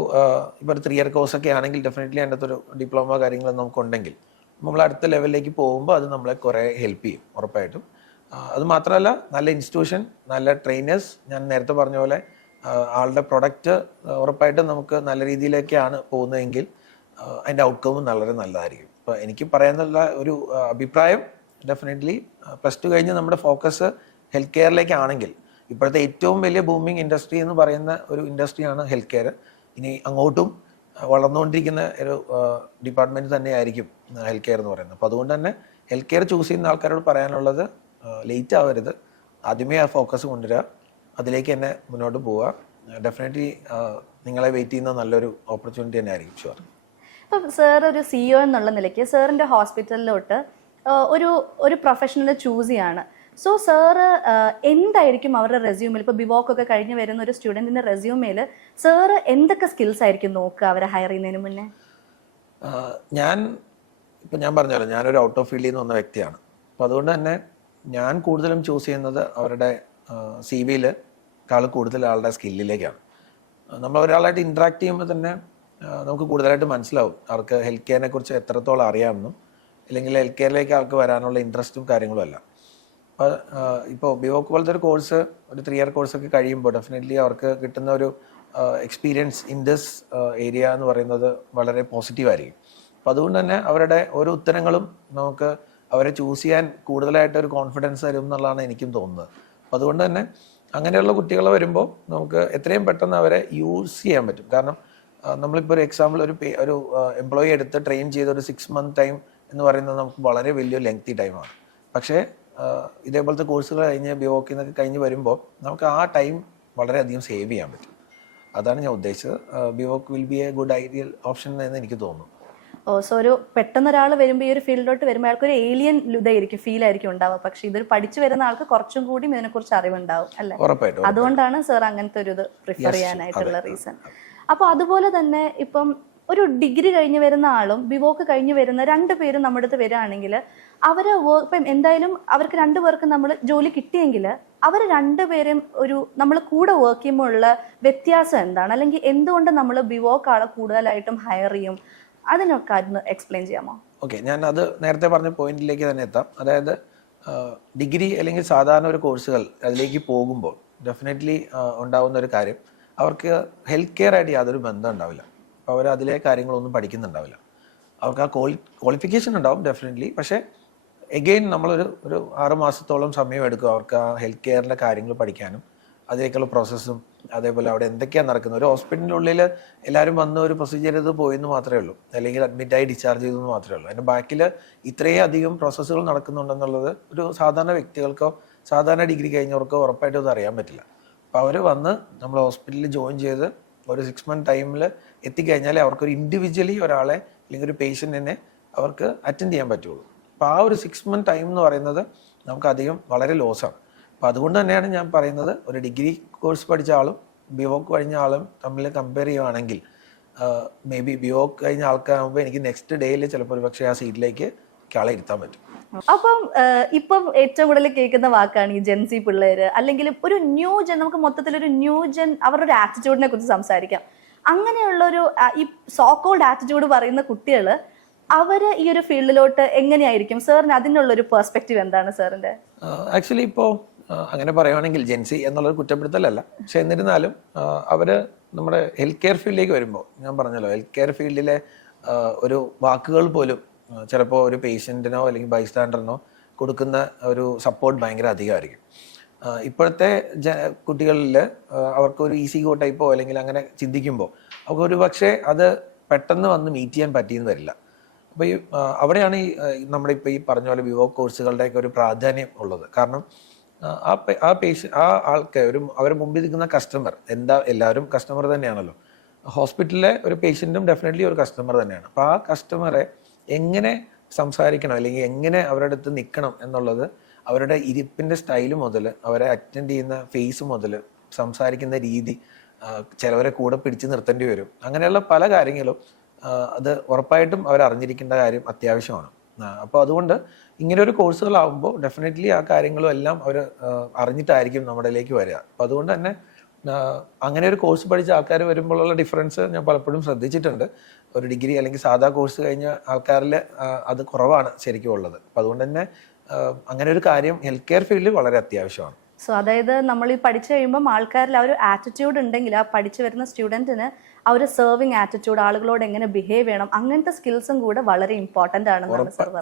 ഇപ്പോൾ ഒരു 3 year കോഴ്സൊക്കെ ആണെങ്കിൽ ഡെഫിനറ്റ്ലി അതിൻ്റെ അകത്തൊരു ഡിപ്ലോമ കാര്യങ്ങൾ നമുക്കുണ്ടെങ്കിൽ നമ്മൾ അടുത്ത ലെവലിലേക്ക് പോകുമ്പോൾ അത് നമ്മളെ കുറേ ഹെൽപ്പ് ചെയ്യും ഉറപ്പായിട്ടും. അത് മാത്രമല്ല, നല്ല ഇൻസ്റ്റിറ്റ്യൂഷൻ, നല്ല ട്രെയിനേഴ്സ്, ഞാൻ നേരത്തെ പറഞ്ഞ പോലെ ആളുടെ പ്രൊഡക്റ്റ് ഉറപ്പായിട്ടും നമുക്ക് നല്ല രീതിയിലേക്കാണ് പോകുന്നതെങ്കിൽ അതിൻ്റെ ഔട്ട്കമും വളരെ നല്ലതായിരിക്കും. ഇപ്പോൾ എനിക്ക് പറയാനുള്ള ഒരു അഭിപ്രായം, ഡെഫിനറ്റ്ലി +2 കഴിഞ്ഞ് നമ്മുടെ ഫോക്കസ് ഹെൽത്ത് കെയറിലേക്കാണെങ്കിൽ, ഇപ്പോഴത്തെ ഏറ്റവും വലിയ ബൂമിങ് ഇൻഡസ്ട്രി എന്ന് പറയുന്ന ഒരു ഇൻഡസ്ട്രിയാണ് ഹെൽത്ത് കെയർ. ഇനി അങ്ങോട്ടും വളർന്നുകൊണ്ടിരിക്കുന്ന ഒരു ഡിപ്പാർട്ട്മെൻറ്റ് തന്നെയായിരിക്കും ഹെൽത്ത് കെയർ എന്ന് പറയുന്നത്. അപ്പോൾ അതുകൊണ്ട് തന്നെ ഹെൽത്ത് കെയർ ചൂസ് ചെയ്യുന്ന ആൾക്കാരോട് പറയാനുള്ളത്, ലേറ്റ് ആവരുത്, ആദ്യമേ ആ ഫോക്കസ് കൊണ്ടുവരിക, അതിലേക്ക് തന്നെ മുന്നോട്ട് പോവുക. ഡെഫിനറ്റ്ലി നിങ്ങളെ വെയിറ്റ് ചെയ്യുന്ന നല്ലൊരു ഓപ്പർച്യൂണിറ്റി തന്നെ ആയിരിക്കും. ഷുവർ. ഇപ്പം സാർ ഒരു CEO എന്നുള്ള നിലയ്ക്ക് സാറിൻ്റെ ഹോസ്പിറ്റലിലോട്ട് ഒരു പ്രൊഫഷണൽ ചൂസ് ചെയ്യാണ്. സോ സാറ് എന്തായിരിക്കും അവരുടെ റെസ്യൂമിൽ, ഇപ്പോൾ ബിവോക്ക് ഒക്കെ കഴിഞ്ഞ് വരുന്ന ഒരു സ്റ്റുഡൻറ്റിൻ്റെ റെസ്യൂമിൽ സാറ് എന്തൊക്കെ സ്കിൽസ് ആയിരിക്കും നോക്കുക അവരെ ഹയർ ചെയ്യുന്നതിന് മുന്നേ? ഞാൻ പറഞ്ഞല്ലോ, ഞാനൊരു ഔട്ട് ഓഫ് ഫീൽഡിൽ നിന്ന് വന്ന വ്യക്തിയാണ്. അപ്പോൾ അതുകൊണ്ട് തന്നെ ഞാൻ കൂടുതലും ചൂസ് ചെയ്യുന്നത് അവരുടെ CV-ൽ കൂടുതൽ ആളുടെ സ്കില്ലിലേക്കാണ്. നമ്മൾ ഒരാളായിട്ട് ഇൻട്രാക്ട് ചെയ്യുമ്പോൾ തന്നെ നമുക്ക് കൂടുതലായിട്ട് മനസ്സിലാവും അവർക്ക് ഹെൽത്ത് കെയറിനെ കുറിച്ച് എത്രത്തോളം അറിയാമെന്നും, അല്ലെങ്കിൽ ഹെൽത്ത് കെയറിലേക്ക് ആൾക്ക് വരാനുള്ള ഇൻട്രസ്റ്റും കാര്യങ്ങളും എല്ലാം. അപ്പോൾ ഇപ്പോൾ ബിവോക്ക് പോലത്തെ ഒരു കോഴ്സ്, ഒരു 3 ഇയർ കോഴ്സൊക്കെ കഴിയുമ്പോൾ ഡെഫിനറ്റ്ലി അവർക്ക് കിട്ടുന്ന ഒരു എക്സ്പീരിയൻസ് ഇൻ ദിസ് ഏരിയ എന്ന് പറയുന്നത് വളരെ പോസിറ്റീവായിരിക്കും. അപ്പോൾ അതുകൊണ്ട് തന്നെ അവരുടെ ഓരോ ഉത്തരങ്ങളും നമുക്ക് അവരെ ചൂസ് ചെയ്യാൻ കൂടുതലായിട്ട് ഒരു കോൺഫിഡൻസ് തരും എന്നുള്ളതാണ് എനിക്കും തോന്നുന്നത്. അപ്പോൾ അതുകൊണ്ട് തന്നെ അങ്ങനെയുള്ള കുട്ടികൾ വരുമ്പോൾ നമുക്ക് എത്രയും പെട്ടെന്ന് അവരെ യൂസ് ചെയ്യാൻ പറ്റും. കാരണം നമ്മളിപ്പോൾ ഒരു എക്സാമ്പിൾ ഒരു എംപ്ലോയി എടുത്ത് ട്രെയിൻ ചെയ്ത ഒരു 6 month ടൈം എന്ന് പറയുന്നത് നമുക്ക് വളരെ വലിയൊരു ലെങ്തി ടൈമാണ്. പക്ഷേ ഇതേപോലത്തെ കോഴ്സുകൾ കഴിഞ്ഞ് ബിവോക്കിൽ നിന്നൊക്കെ കഴിഞ്ഞ് വരുമ്പോൾ നമുക്ക് ആ ടൈം വളരെയധികം സേവ് ചെയ്യാൻ പറ്റും. അതാണ് ഞാൻ ഉദ്ദേശിച്ചത്. BVoc will be A good ideal option എന്ന് എനിക്ക് തോന്നുന്നു. സോ ഒരു പെട്ടെന്ന് ഒരാൾ വരുമ്പോൾ ഈ ഒരു ഫീൽഡിലോട്ട് വരുമ്പോൾ ആൾക്ക് ഒരു ഏലിയൻ ഇതായിരിക്കും, ഫീൽ ആയിരിക്കും ഉണ്ടാവുക. പക്ഷെ ഇതൊരു പഠിച്ചു വരുന്ന ആൾക്ക് കുറച്ചും കൂടി ഇതിനെക്കുറിച്ച് അറിവുണ്ടാവും അല്ലേ? ഉറപ്പായിട്ടും. അതുകൊണ്ടാണ് സാർ അങ്ങനത്തെ ഒരു ഇത് പ്രിഫർ ചെയ്യാനായിട്ടുള്ള റീസൺ. അപ്പോൾ അതുപോലെ തന്നെ ഇപ്പം ഒരു ഡിഗ്രി കഴിഞ്ഞ് വരുന്ന ആളും ബിവോക്ക് കഴിഞ്ഞ് വരുന്ന 2 പേരും നമ്മുടെ അടുത്ത് വരികയാണെങ്കിൽ അവരെ ഇപ്പം എന്തായാലും അവർക്ക് 2 പേർക്ക് നമ്മൾ ജോലി കിട്ടിയെങ്കിൽ അവർ 2 പേരും നമ്മൾ കൂടെ വർക്ക് ചെയ്യുമ്പോൾ ഉള്ള വ്യത്യാസം എന്താണ്, അല്ലെങ്കിൽ എന്തുകൊണ്ട് നമ്മൾ ബിവോക്ക് ആളെ കൂടുതലായിട്ടും ഹയർ ചെയ്യും, അതിനൊക്കെ ഒന്ന് എക്സ്പ്ലെയിൻ ചെയ്യാമോ? ഓക്കെ, ഞാൻ അത് നേരത്തെ പറഞ്ഞ പോയിന്റിലേക്ക് തന്നെ എത്താം. അതായത് ഡിഗ്രി അല്ലെങ്കിൽ സാധാരണ ഒരു കോഴ്സുകൾ അതിലേക്ക് പോകുമ്പോൾ ഡെഫിനറ്റ്ലി ഉണ്ടാവുന്ന ഒരു കാര്യം, അവർക്ക് ഹെൽത്ത് കെയർ ആയിട്ട് യാതൊരു ബന്ധം ഉണ്ടാവില്ല. അപ്പോൾ അവർ അതിലെ കാര്യങ്ങളൊന്നും പഠിക്കുന്നുണ്ടാവില്ല. അവർക്ക് ആ ക്വാളിഫിക്കേഷൻ ഉണ്ടാവും ഡെഫിനറ്റ്ലി. പക്ഷേ എഗെയിൻ നമ്മളൊരു 6 മാസത്തോളം സമയം എടുക്കും അവർക്ക് ആ ഹെൽത്ത് കെയറിൻ്റെ കാര്യങ്ങൾ പഠിക്കാനും അതിലേക്കുള്ള പ്രോസസ്സും, അതേപോലെ അവിടെ എന്തൊക്കെയാണ് നടക്കുന്നത്. ഒരു ഹോസ്പിറ്റലിൻ്റെ ഉള്ളിൽ എല്ലാവരും വന്ന് ഒരു പ്രൊസീജിയർ ചെയ്ത് പോയെന്ന് മാത്രമേ ഉള്ളൂ, അല്ലെങ്കിൽ അഡ്മിറ്റായി ഡിസ്ചാർജ് ചെയ്തെന്ന് മാത്രമേ ഉള്ളൂ. അതിൻ്റെ ബാക്കിൽ ഇത്രയും അധികം പ്രോസസ്സുകൾ നടക്കുന്നുണ്ടെന്നുള്ളത് ഒരു സാധാരണ വ്യക്തികൾക്കോ സാധാരണ ഡിഗ്രി കഴിഞ്ഞവർക്കോ ഉറപ്പായിട്ടും അത് അറിയാൻ പറ്റില്ല. അപ്പോൾ അവർ വന്ന് നമ്മൾ ഹോസ്പിറ്റലിൽ ജോയിൻ ചെയ്ത് ഒരു 6 month ടൈമിൽ എത്തിക്കഴിഞ്ഞാൽ അവർക്കൊരു ഇൻഡിവിജ്വലി ഒരാളെ അല്ലെങ്കിൽ ഒരു പേഷ്യൻറ്റിനെ അവർക്ക് അറ്റൻഡ് ചെയ്യാൻ പറ്റുള്ളൂ. അപ്പോൾ ആ ഒരു 6 month ടൈം എന്ന് പറയുന്നത് നമുക്കധികം വളരെ ലോസാണ്. അപ്പോൾ അതുകൊണ്ട് തന്നെയാണ് ഞാൻ പറയുന്നത്, ഒരു ഡിഗ്രി കോഴ്സ് പഠിച്ച ആളും ബിവോക്ക് കഴിഞ്ഞ ആളും തമ്മിൽ കമ്പയർ ചെയ്യുകയാണെങ്കിൽ മേ ബി ബിവോക്ക് കഴിഞ്ഞ ആൾക്കാരാകുമ്പോൾ എനിക്ക് നെക്സ്റ്റ് ഡേയിൽ ചിലപ്പോൾ ഒരു പക്ഷേ ആ സീറ്റിലേക്ക് ആളെ ഇരുത്താൻ പറ്റും. അപ്പം ഇപ്പം ഏറ്റവും കൂടുതൽ കേൾക്കുന്ന വാക്കാണ് ഈ ജെൻസി പിള്ളേര്, അല്ലെങ്കിൽ ഒരു ന്യൂ ജെൻ, നമുക്ക് മൊത്തത്തിലൊരു ന്യൂ ജെൻ അവരുടെ ഒരു ആറ്റിറ്റ്യൂഡിനെ കുറിച്ച് സംസാരിക്കാം. അങ്ങനെയുള്ള ഒരു ഈ സോ കോൾഡ് ആറ്റിറ്റ്യൂഡ് പറയുന്ന കുട്ടികൾ അവര് ഈ ഒരു ഫീൽഡിലോട്ട് എങ്ങനെയായിരിക്കും സാറിന് അതിനുള്ളൊരു പെർസ്പെക്റ്റീവ് എന്താണ് സാറിന്റെ? ആക്ച്വലി ഇപ്പോൾ അങ്ങനെ പറയുവാണെങ്കിൽ ജെൻസി എന്നുള്ളൊരു കുറ്റപ്പെടുത്തലല്ല, പക്ഷെ എന്നിരുന്നാലും അവര് നമ്മുടെ ഹെൽത്ത് കെയർ ഫീൽഡിലേക്ക് വരുമ്പോൾ ഞാൻ പറഞ്ഞല്ലോ, ഹെൽത്ത് കെയർ ഫീൽഡിലെ ഒരു വാക്കുകൾ പോലും ചിലപ്പോൾ ഒരു പേഷ്യൻറ്റിനോ അല്ലെങ്കിൽ ബൈസ്റ്റാൻഡറിനോ കൊടുക്കുന്ന ഒരു സപ്പോർട്ട് ഭയങ്കര അധികമായിരിക്കും. ഇപ്പോഴത്തെ കുട്ടികളിൽ അവർക്കൊരു ഈസി ഗോ ടൈപ്പോ അല്ലെങ്കിൽ അങ്ങനെ ചിന്തിക്കുമ്പോൾ അവർക്കൊരു പക്ഷേ അത് പെട്ടെന്ന് വന്ന് മീറ്റ് ചെയ്യാൻ പറ്റിയെന്ന് വരില്ല. അപ്പോൾ അവിടെയാണ് നമ്മുടെ ഇപ്പോൾ ഈ പറഞ്ഞ പോലെ ബിവോക്ക് കോഴ്സുകളുടെയൊക്കെ ഒരു പ്രാധാന്യം ഉള്ളത്. കാരണം ആ ആൾക്ക് അവരെ മുമ്പിൽ നിൽക്കുന്ന കസ്റ്റമർ എല്ലാവരും കസ്റ്റമർ തന്നെയാണല്ലോ. ഹോസ്പിറ്റലിലെ ഒരു പേഷ്യൻറ്റും ഡെഫിനറ്റ്ലി ഒരു കസ്റ്റമർ തന്നെയാണ്. അപ്പോൾ ആ കസ്റ്റമറെ എങ്ങനെ സംസാരിക്കണം അല്ലെങ്കിൽ എങ്ങനെ അവരുടെ അടുത്ത് നിൽക്കണം എന്നുള്ളത്, അവരുടെ ഇരിപ്പിൻ്റെ സ്റ്റൈല് മുതൽ അവരെ അറ്റൻഡ് ചെയ്യുന്ന ഫേസ് മുതൽ സംസാരിക്കുന്ന രീതി, ചിലവരെ കൂടെ പിടിച്ച് നിർത്തേണ്ടി വരും. അങ്ങനെയുള്ള പല കാര്യങ്ങളും അത് ഉറപ്പായിട്ടും അവർ അറിഞ്ഞിരിക്കേണ്ട കാര്യം അത്യാവശ്യമാണ്. അപ്പോൾ അതുകൊണ്ട് ഇങ്ങനെ ഒരു കോഴ്സുകളാകുമ്പോൾ ഡെഫിനറ്റ്ലി ആ കാര്യങ്ങളും എല്ലാം അവർ അറിഞ്ഞിട്ടായിരിക്കും നമ്മുടെയിലേക്ക് വരിക. അപ്പോൾ അതുകൊണ്ട് തന്നെ അങ്ങനെ ഒരു കോഴ്സ് പഠിച്ച ആൾക്കാർ വരുമ്പോഴുള്ള ഡിഫറൻസ് ഞാൻ പലപ്പോഴും ശ്രദ്ധിച്ചിട്ടുണ്ട്. ഒരു ഡിഗ്രി അല്ലെങ്കിൽ സാധാ കോഴ്സ് കഴിഞ്ഞ ആൾക്കാരിൽ അത് കുറവാണ് ശരിക്കും ഉള്ളത്. അപ്പോൾ അതുകൊണ്ട് തന്നെ അങ്ങനെ ഒരു കാര്യം ഹെൽത്ത് കെയർ ഫീൽഡിൽ വളരെ അത്യാവശ്യമാണ്. സോ അതായത് നമ്മൾ ഈ പഠിച്ചു കഴിയുമ്പം ആൾക്കാരിൽ ആ ഒരു ആറ്റിറ്റ്യൂഡ് ഉണ്ടെങ്കിൽ ആ പഠിച്ചു വരുന്ന സ്റ്റുഡൻറ്റിന് ആ ഒരു സെർവിങ് ആറ്റിറ്റ്യൂഡ്, ആളുകളോട് എങ്ങനെ ബിഹേവ് ചെയ്യണം, അങ്ങനത്തെ സ്കിൽസും കൂടെ വളരെ ഇമ്പോർട്ടൻ്റ് ആണ്.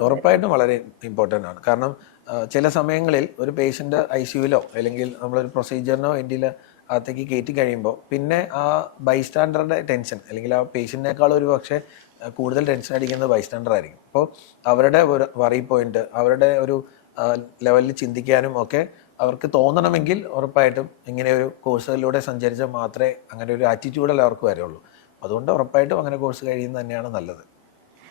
ഉറപ്പായിട്ടും വളരെ ഇമ്പോർട്ടൻ്റ് ആണ്. കാരണം ചില സമയങ്ങളിൽ ഒരു പേഷ്യൻ്റ് ICUവിലോ അല്ലെങ്കിൽ നമ്മളൊരു പ്രൊസീജിയറിനോ വേണ്ടിയിൽ അകത്തേക്ക് കയറ്റി കഴിയുമ്പോൾ പിന്നെ ആ ബൈസ്റ്റാൻഡറുടെ ടെൻഷൻ അല്ലെങ്കിൽ ആ പേഷ്യൻറ്റിനേക്കാളും ഒരു പക്ഷേ കൂടുതൽ ടെൻഷൻ അടിക്കുന്നത് ബൈസ്റ്റാൻഡർ ആയിരിക്കും. അപ്പോൾ അവരുടെ ഒരു വറി പോയിന്റ്, അവരുടെ ഒരു ലെവലിൽ ചിന്തിക്കാനും ഒക്കെ അവർക്ക് തോന്നണമെങ്കിൽ ഉറപ്പായിട്ടും ഇങ്ങനെ ഒരു കോഴ്സുകളിലൂടെ സഞ്ചരിച്ചാൽ മാത്രമേ അങ്ങനെ ഒരു ആറ്റിറ്റ്യൂഡിൽ അവർക്ക് വരുള്ളൂ. അതുകൊണ്ട് ഉറപ്പായിട്ടും അങ്ങനെ കോഴ്സ് കഴിയുന്നത് തന്നെയാണ് നല്ലത്.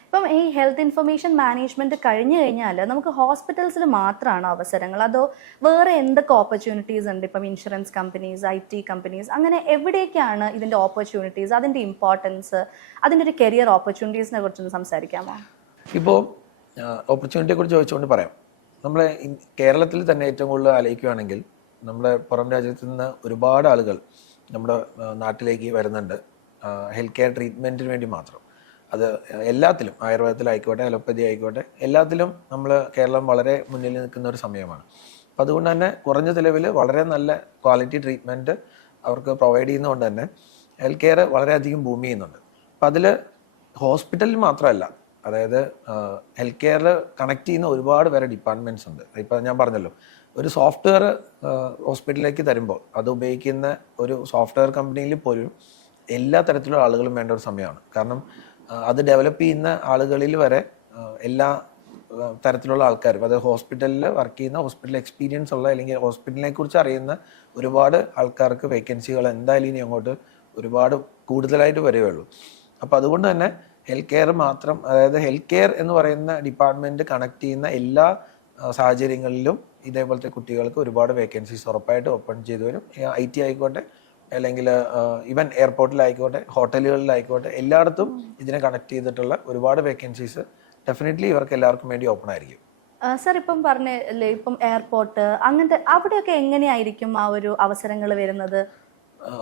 ഇപ്പം ഈ ഹെൽത്ത് ഇൻഫർമേഷൻ മാനേജ്മെന്റ് കഴിഞ്ഞു കഴിഞ്ഞാൽ നമുക്ക് ഹോസ്പിറ്റൽസിൽ മാത്രമാണോ അവസരങ്ങൾ, അതോ വേറെ എന്തൊക്കെ ഓപ്പർച്യൂണിറ്റീസ് ഉണ്ട്? ഇപ്പം ഇൻഷുറൻസ് കമ്പനീസ്, IT കമ്പനീസ്, അങ്ങനെ എവിടേക്കാണ് ഇതിന്റെ ഓപ്പർച്യൂണിറ്റീസ്, അതിന്റെ ഇമ്പോർട്ടൻസ്, അതിന്റെ ഒരു കരിയർ ഓപ്പർച്യൂണിറ്റീസിനെ കുറിച്ചൊന്ന് സംസാരിക്കാമോ? ഇപ്പോൾ ഓപ്പർച്യൂണിറ്റിയെ കുറിച്ച് ചോദിച്ചുകൊണ്ട് പറയാം. നമ്മളെ കേരളത്തിൽ തന്നെ ഏറ്റവും കൂടുതൽ ആലോചിക്കുകയാണെങ്കിൽ നമ്മുടെ പുറം രാജ്യത്ത് നിന്ന് ഒരുപാട് ആളുകൾ നമ്മുടെ നാട്ടിലേക്ക് വരുന്നുണ്ട് ഹെൽത്ത് കെയർ ട്രീറ്റ്മെൻറ്റിന് വേണ്ടി മാത്രം. അത് എല്ലാത്തിലും, ആയുർവേദത്തിലായിക്കോട്ടെ, അലോപ്പതി ആയിക്കോട്ടെ, എല്ലാത്തിലും നമ്മൾ കേരളം വളരെ മുന്നിൽ നിൽക്കുന്ന ഒരു സമയമാണ്. അപ്പം അതുകൊണ്ട് തന്നെ കുറഞ്ഞ ചിലവിൽ വളരെ നല്ല ക്വാളിറ്റി ട്രീറ്റ്മെൻറ്റ് അവർക്ക് പ്രൊവൈഡ് ചെയ്യുന്നതുകൊണ്ട് തന്നെ ഹെൽത്ത് കെയർ വളരെയധികം ബൂം ചെയ്യുന്നുണ്ട്. അപ്പം അതിൽ ഹോസ്പിറ്റലിൽ മാത്രമല്ല, അതായത് ഹെൽത്ത് കെയറിൽ കണക്ട് ചെയ്യുന്ന ഒരുപാട് വേറെ ഡിപ്പാർട്ട്മെൻറ്റ്സ് ഉണ്ട്. ഇപ്പം ഞാൻ പറഞ്ഞല്ലോ, ഒരു സോഫ്റ്റ്വെയർ ഹോസ്പിറ്റലിലേക്ക് തരുമ്പോൾ അത് ഉപയോഗിക്കുന്ന ഒരു സോഫ്റ്റ്വെയർ കമ്പനിയിൽ പോലും എല്ലാ തരത്തിലുള്ള ആളുകളും വേണ്ട ഒരു സമയമാണ്. കാരണം അത് ഡെവലപ്പ് ചെയ്യുന്ന ആളുകളിൽ വരെ എല്ലാ തരത്തിലുള്ള ആൾക്കാരും, അതായത് ഹോസ്പിറ്റലിൽ വർക്ക് ചെയ്യുന്ന, ഹോസ്പിറ്റൽ എക്സ്പീരിയൻസ് ഉള്ള, അല്ലെങ്കിൽ ഹോസ്പിറ്റലിനെ കുറിച്ച് അറിയുന്ന ഒരുപാട് ആൾക്കാർക്ക് വേക്കൻസികൾ എന്തായാലും ഇനി അങ്ങോട്ട് ഒരുപാട് കൂടുതലായിട്ട് വരികയുള്ളൂ. അപ്പോൾ അതുകൊണ്ട് തന്നെ ഹെൽത്ത് കെയർ മാത്രം, അതായത് ഹെൽത്ത് കെയർ എന്ന് പറയുന്ന ഡിപ്പാർട്ട്മെന്റ് കണക്ട് ചെയ്യുന്ന എല്ലാ സാഹചര്യങ്ങളിലും ഇതേപോലത്തെ കുട്ടികൾക്ക് ഒരുപാട് വേക്കൻസീസ് ഉറപ്പായിട്ട് ഓപ്പൺ ചെയ്തു വരും. IT ആയിക്കോട്ടെ, അല്ലെങ്കിൽ ഈവൻ എയർപോർട്ടിലായിക്കോട്ടെ, ഹോട്ടലുകളിലായിക്കോട്ടെ, എല്ലായിടത്തും ഇതിനെ കണക്ട് ചെയ്തിട്ടുള്ള ഒരുപാട് വേക്കൻസീസ് ഡെഫിനറ്റ്ലി ഇവർക്ക് എല്ലാവർക്കും വേണ്ടി ഓപ്പൺ ആയിരിക്കും. സർ, ഇപ്പം പറഞ്ഞല്ലേ, ഇപ്പം എയർപോർട്ട് അങ്ങനത്തെ അവിടെയൊക്കെ എങ്ങനെയായിരിക്കും ആ ഒരു അവസരങ്ങൾ വരുന്നത്?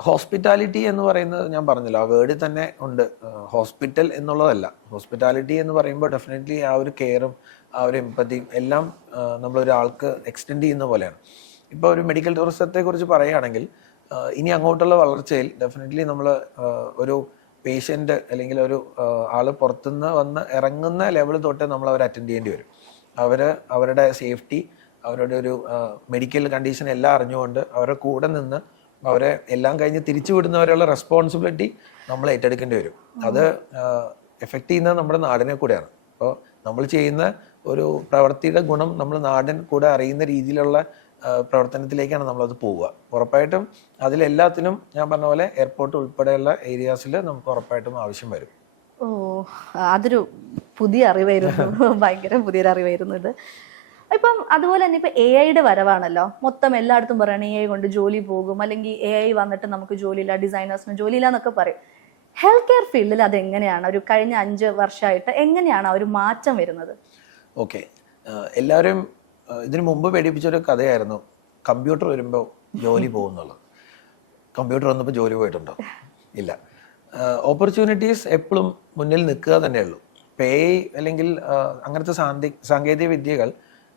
ഹോസ്പിറ്റാലിറ്റി എന്ന് പറയുന്നത് ഞാൻ പറഞ്ഞല്ലോ, ആ വേർഡിൽ തന്നെ ഉണ്ട്. ഹോസ്പിറ്റൽ എന്നുള്ളതല്ല, ഹോസ്പിറ്റാലിറ്റി എന്ന് പറയുമ്പോൾ ഡെഫിനറ്റ്ലി ആ ഒരു കെയറും ആ ഒരു എമ്പതിയും എല്ലാം നമ്മളൊരാൾക്ക് എക്സ്റ്റെൻഡ് ചെയ്യുന്ന പോലെയാണ്. ഇപ്പോൾ ഒരു മെഡിക്കൽ ടൂറിസത്തെ കുറിച്ച് പറയുകയാണെങ്കിൽ ഇനി അങ്ങോട്ടുള്ള വളർച്ചയിൽ ഡെഫിനറ്റ്ലി നമ്മൾ ഒരു പേഷ്യൻ്റ് അല്ലെങ്കിൽ ഒരു ആള് പുറത്തുനിന്ന് വന്ന് ഇറങ്ങുന്ന ലെവൽ തൊട്ട് നമ്മൾ അവരെ അറ്റൻഡ് ചെയ്യേണ്ടി വരും. അവരുടെ സേഫ്റ്റി, അവരുടെ ഒരു മെഡിക്കൽ കണ്ടീഷൻ എല്ലാം അറിഞ്ഞുകൊണ്ട് അവരുടെ കൂടെ നിന്ന് അവരെ എല്ലാം കഴിഞ്ഞ് തിരിച്ചു വിടുന്നവരെയുള്ള റെസ്പോൺസിബിലിറ്റി നമ്മൾ ഏറ്റെടുക്കേണ്ടി വരും. അത് എഫക്റ്റ് ചെയ്യുന്നത് നമ്മുടെ നാടിനെ കൂടെയാണ്. അപ്പോൾ നമ്മൾ ചെയ്യുന്ന ഒരു പ്രവൃത്തിയുടെ ഗുണം നമ്മൾ നാടിൻ കൂടെ അറിയുന്ന രീതിയിലുള്ള പ്രവർത്തനത്തിലേക്കാണ് നമ്മളത് പോവുക. ഉറപ്പായിട്ടും അതിലെല്ലാത്തിനും ഞാൻ പറഞ്ഞ പോലെ എയർപോർട്ട് ഉൾപ്പെടെയുള്ള ഏരിയാസിൽ നമുക്ക് ഉറപ്പായിട്ടും ആവശ്യം വരും. ഓ, അതൊരു പുതിയ അറിവായിരുന്നു. ഭയങ്കര പുതിയൊരു അറിവായിരുന്നു ഇത്. ഇപ്പം അതുപോലെ തന്നെ ഇപ്പൊ AI വരവാണല്ലോ, മൊത്തം എല്ലായിടത്തും പറയണ AI കൊണ്ട് ജോലി പോകും, അല്ലെങ്കിൽ AI വന്നിട്ട് നമുക്ക് ജോലിയില്ല, ഡിസൈനേഴ്സിന് ജോലിയില്ല എന്നൊക്കെ പറയും. ഹെൽത്ത് കെയർ ഫീൽഡിൽ അതെങ്ങനെയാണ് ഒരു കഴിഞ്ഞ 5 വർഷമായിട്ട് എങ്ങനെയാണ് ആ ഒരു മാറ്റം വരുന്നത്? ഓക്കെ, എല്ലാവരും ഇതിനു മുമ്പ് പേടിപ്പിച്ചൊരു കഥയായിരുന്നു, കമ്പ്യൂട്ടർ വരുമ്പോൾ ജോലി പോകുന്നുള്ളത്. കമ്പ്യൂട്ടർ വന്നപ്പോൾ ജോലി പോയിട്ടുണ്ടോ? ഇല്ല. ഓപ്പർച്യൂണിറ്റീസ് എപ്പോഴും മുന്നിൽ നിൽക്കുക തന്നെയുള്ളൂ. ഇപ്പം AI അല്ലെങ്കിൽ അങ്ങനത്തെ സാങ്കേതിക വിദ്യകൾ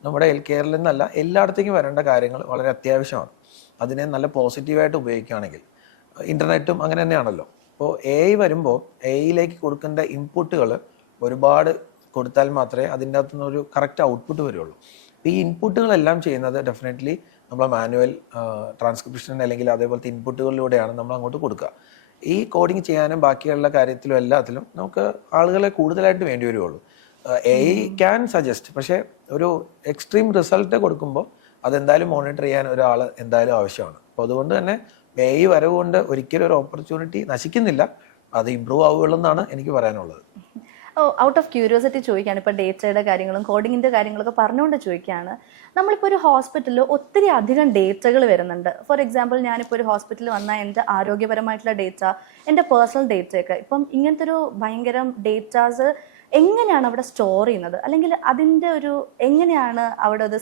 നമ്മുടെ ഹെൽത്ത് കെയറിൽ നിന്നല്ല എല്ലായിടത്തേക്കും വരേണ്ട കാര്യങ്ങൾ വളരെ അത്യാവശ്യമാണ്. അതിനെ നല്ല പോസിറ്റീവായിട്ട് ഉപയോഗിക്കുകയാണെങ്കിൽ. ഇൻ്റർനെറ്റും അങ്ങനെ തന്നെയാണല്ലോ. അപ്പോൾ AI വരുമ്പോൾ AIയിലേക്ക് കൊടുക്കേണ്ട ഇൻപുട്ടുകൾ ഒരുപാട് കൊടുത്താൽ മാത്രമേ അതിൻ്റെ അകത്തുനിന്ന് ഒരു കറക്റ്റ് ഔട്ട്പുട്ട് വരുള്ളൂ. അപ്പോൾ ഈ ഇൻപുട്ടുകളെല്ലാം ചെയ്യുന്നത് ഡെഫിനറ്റ്ലി നമ്മൾ മാനുവൽ ട്രാൻസ്ക്രിപ്ഷൻ അല്ലെങ്കിൽ അതേപോലത്തെ ഇൻപുട്ടുകളിലൂടെയാണ് നമ്മൾ അങ്ങോട്ട് കൊടുക്കുക. ഈ കോഡിങ് ചെയ്യാനും ബാക്കിയുള്ള കാര്യത്തിലും എല്ലാത്തിലും നമുക്ക് ആളുകളെ കൂടുതലായിട്ട് വേണ്ടി വരുള്ളൂ. AI ക്യാൻ സജസ്റ്റ്, പക്ഷേ ഒരു എക്സ്ട്രീം റിസൾട്ട് കൊടുക്കുമ്പോൾ അതെന്തായാലും മോണിറ്റർ ചെയ്യാൻ ഒരാൾ എന്തായാലും ആവശ്യമാണ്. അപ്പോൾ അതുകൊണ്ട് തന്നെ AI വരവ് കൊണ്ട് ഒരിക്കലും ഒരു ഓപ്പർച്യൂണിറ്റി നശിക്കുന്നില്ല, അത് ഇമ്പ്രൂവ് ആവുകയുള്ളൂ എന്നാണ് എനിക്ക് പറയാനുള്ളത്. ഔട്ട് ഓഫ് ക്യൂരിയോസിറ്റി ചോദിക്കുകയാണ്, ഇപ്പോൾ ഡേറ്റയുടെ കാര്യങ്ങളും കോഡിങ്ങിൻ്റെ കാര്യങ്ങളൊക്കെ പറഞ്ഞുകൊണ്ട് ചോദിക്കുകയാണ്. നമ്മളിപ്പോൾ ഒരു ഹോസ്പിറ്റലിൽ ഒത്തിരി അധികം ഡേറ്റകൾ വരുന്നുണ്ട്. ഫോർ എക്സാമ്പിൾ, ഞാനിപ്പോൾ ഒരു ഹോസ്പിറ്റലിൽ വന്നാൽ എൻ്റെ ആരോഗ്യപരമായിട്ടുള്ള ഡേറ്റ, എൻ്റെ പേഴ്സണൽ ഡേറ്റയൊക്കെ, ഇപ്പം ഇങ്ങനത്തെ ഒരു ഭയങ്കര ഡേറ്റാസ് എങ്ങനെയാണ് അവിടെ സ്റ്റോർ ചെയ്യുന്നത്, അല്ലെങ്കിൽ അതിൻ്റെ ഒരു എങ്ങനെയാണ് അവിടെ അത്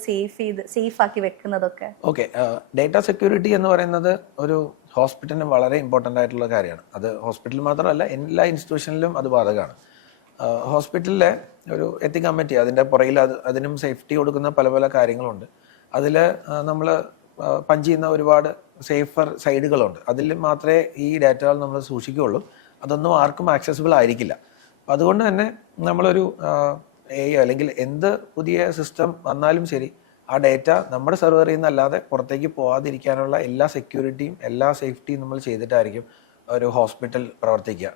സേഫ് ആക്കി വെക്കുന്നതൊക്കെ? ഓക്കെ, ഡേറ്റ സെക്യൂരിറ്റി എന്ന് പറയുന്നത് ഒരു ഹോസ്പിറ്റലിന് വളരെ ഇമ്പോർട്ടൻ്റ് ആയിട്ടുള്ള കാര്യമാണ്. അത് ഹോസ്പിറ്റലിൽ മാത്രമല്ല, എല്ലാ ഇൻസ്റ്റിറ്റ്യൂഷനിലും അത് ബാധകമാണ്. ഹോസ്പിറ്റലിലെ ഒരു എത്തിക് കമ്മിറ്റി, അതിൻ്റെ പുറകിൽ അതിനും സേഫ്റ്റി കൊടുക്കുന്ന പല പല കാര്യങ്ങളുണ്ട്. അതിൽ നമ്മൾ പഞ്ച് ചെയ്യുന്ന ഒരുപാട് സേഫർ സൈഡുകളുണ്ട്. അതിൽ മാത്രമേ ഈ ഡാറ്റകൾ നമ്മൾ സൂക്ഷിക്കുകയുള്ളൂ. അതൊന്നും ആർക്കും ആക്സസിബിൾ ആയിരിക്കില്ല. അപ്പം അതുകൊണ്ട് തന്നെ നമ്മളൊരു AI അല്ലെങ്കിൽ എന്ത് പുതിയ സിസ്റ്റം വന്നാലും ശരി, ആ ഡേറ്റ നമ്മുടെ സെർവറിൽ നിന്നല്ലാതെ പുറത്തേക്ക് പോകാതിരിക്കാനുള്ള എല്ലാ സെക്യൂരിറ്റിയും എല്ലാ സേഫ്റ്റിയും നമ്മൾ ചെയ്തിട്ടായിരിക്കും ഒരു ഹോസ്പിറ്റൽ പ്രവർത്തിക്കുക.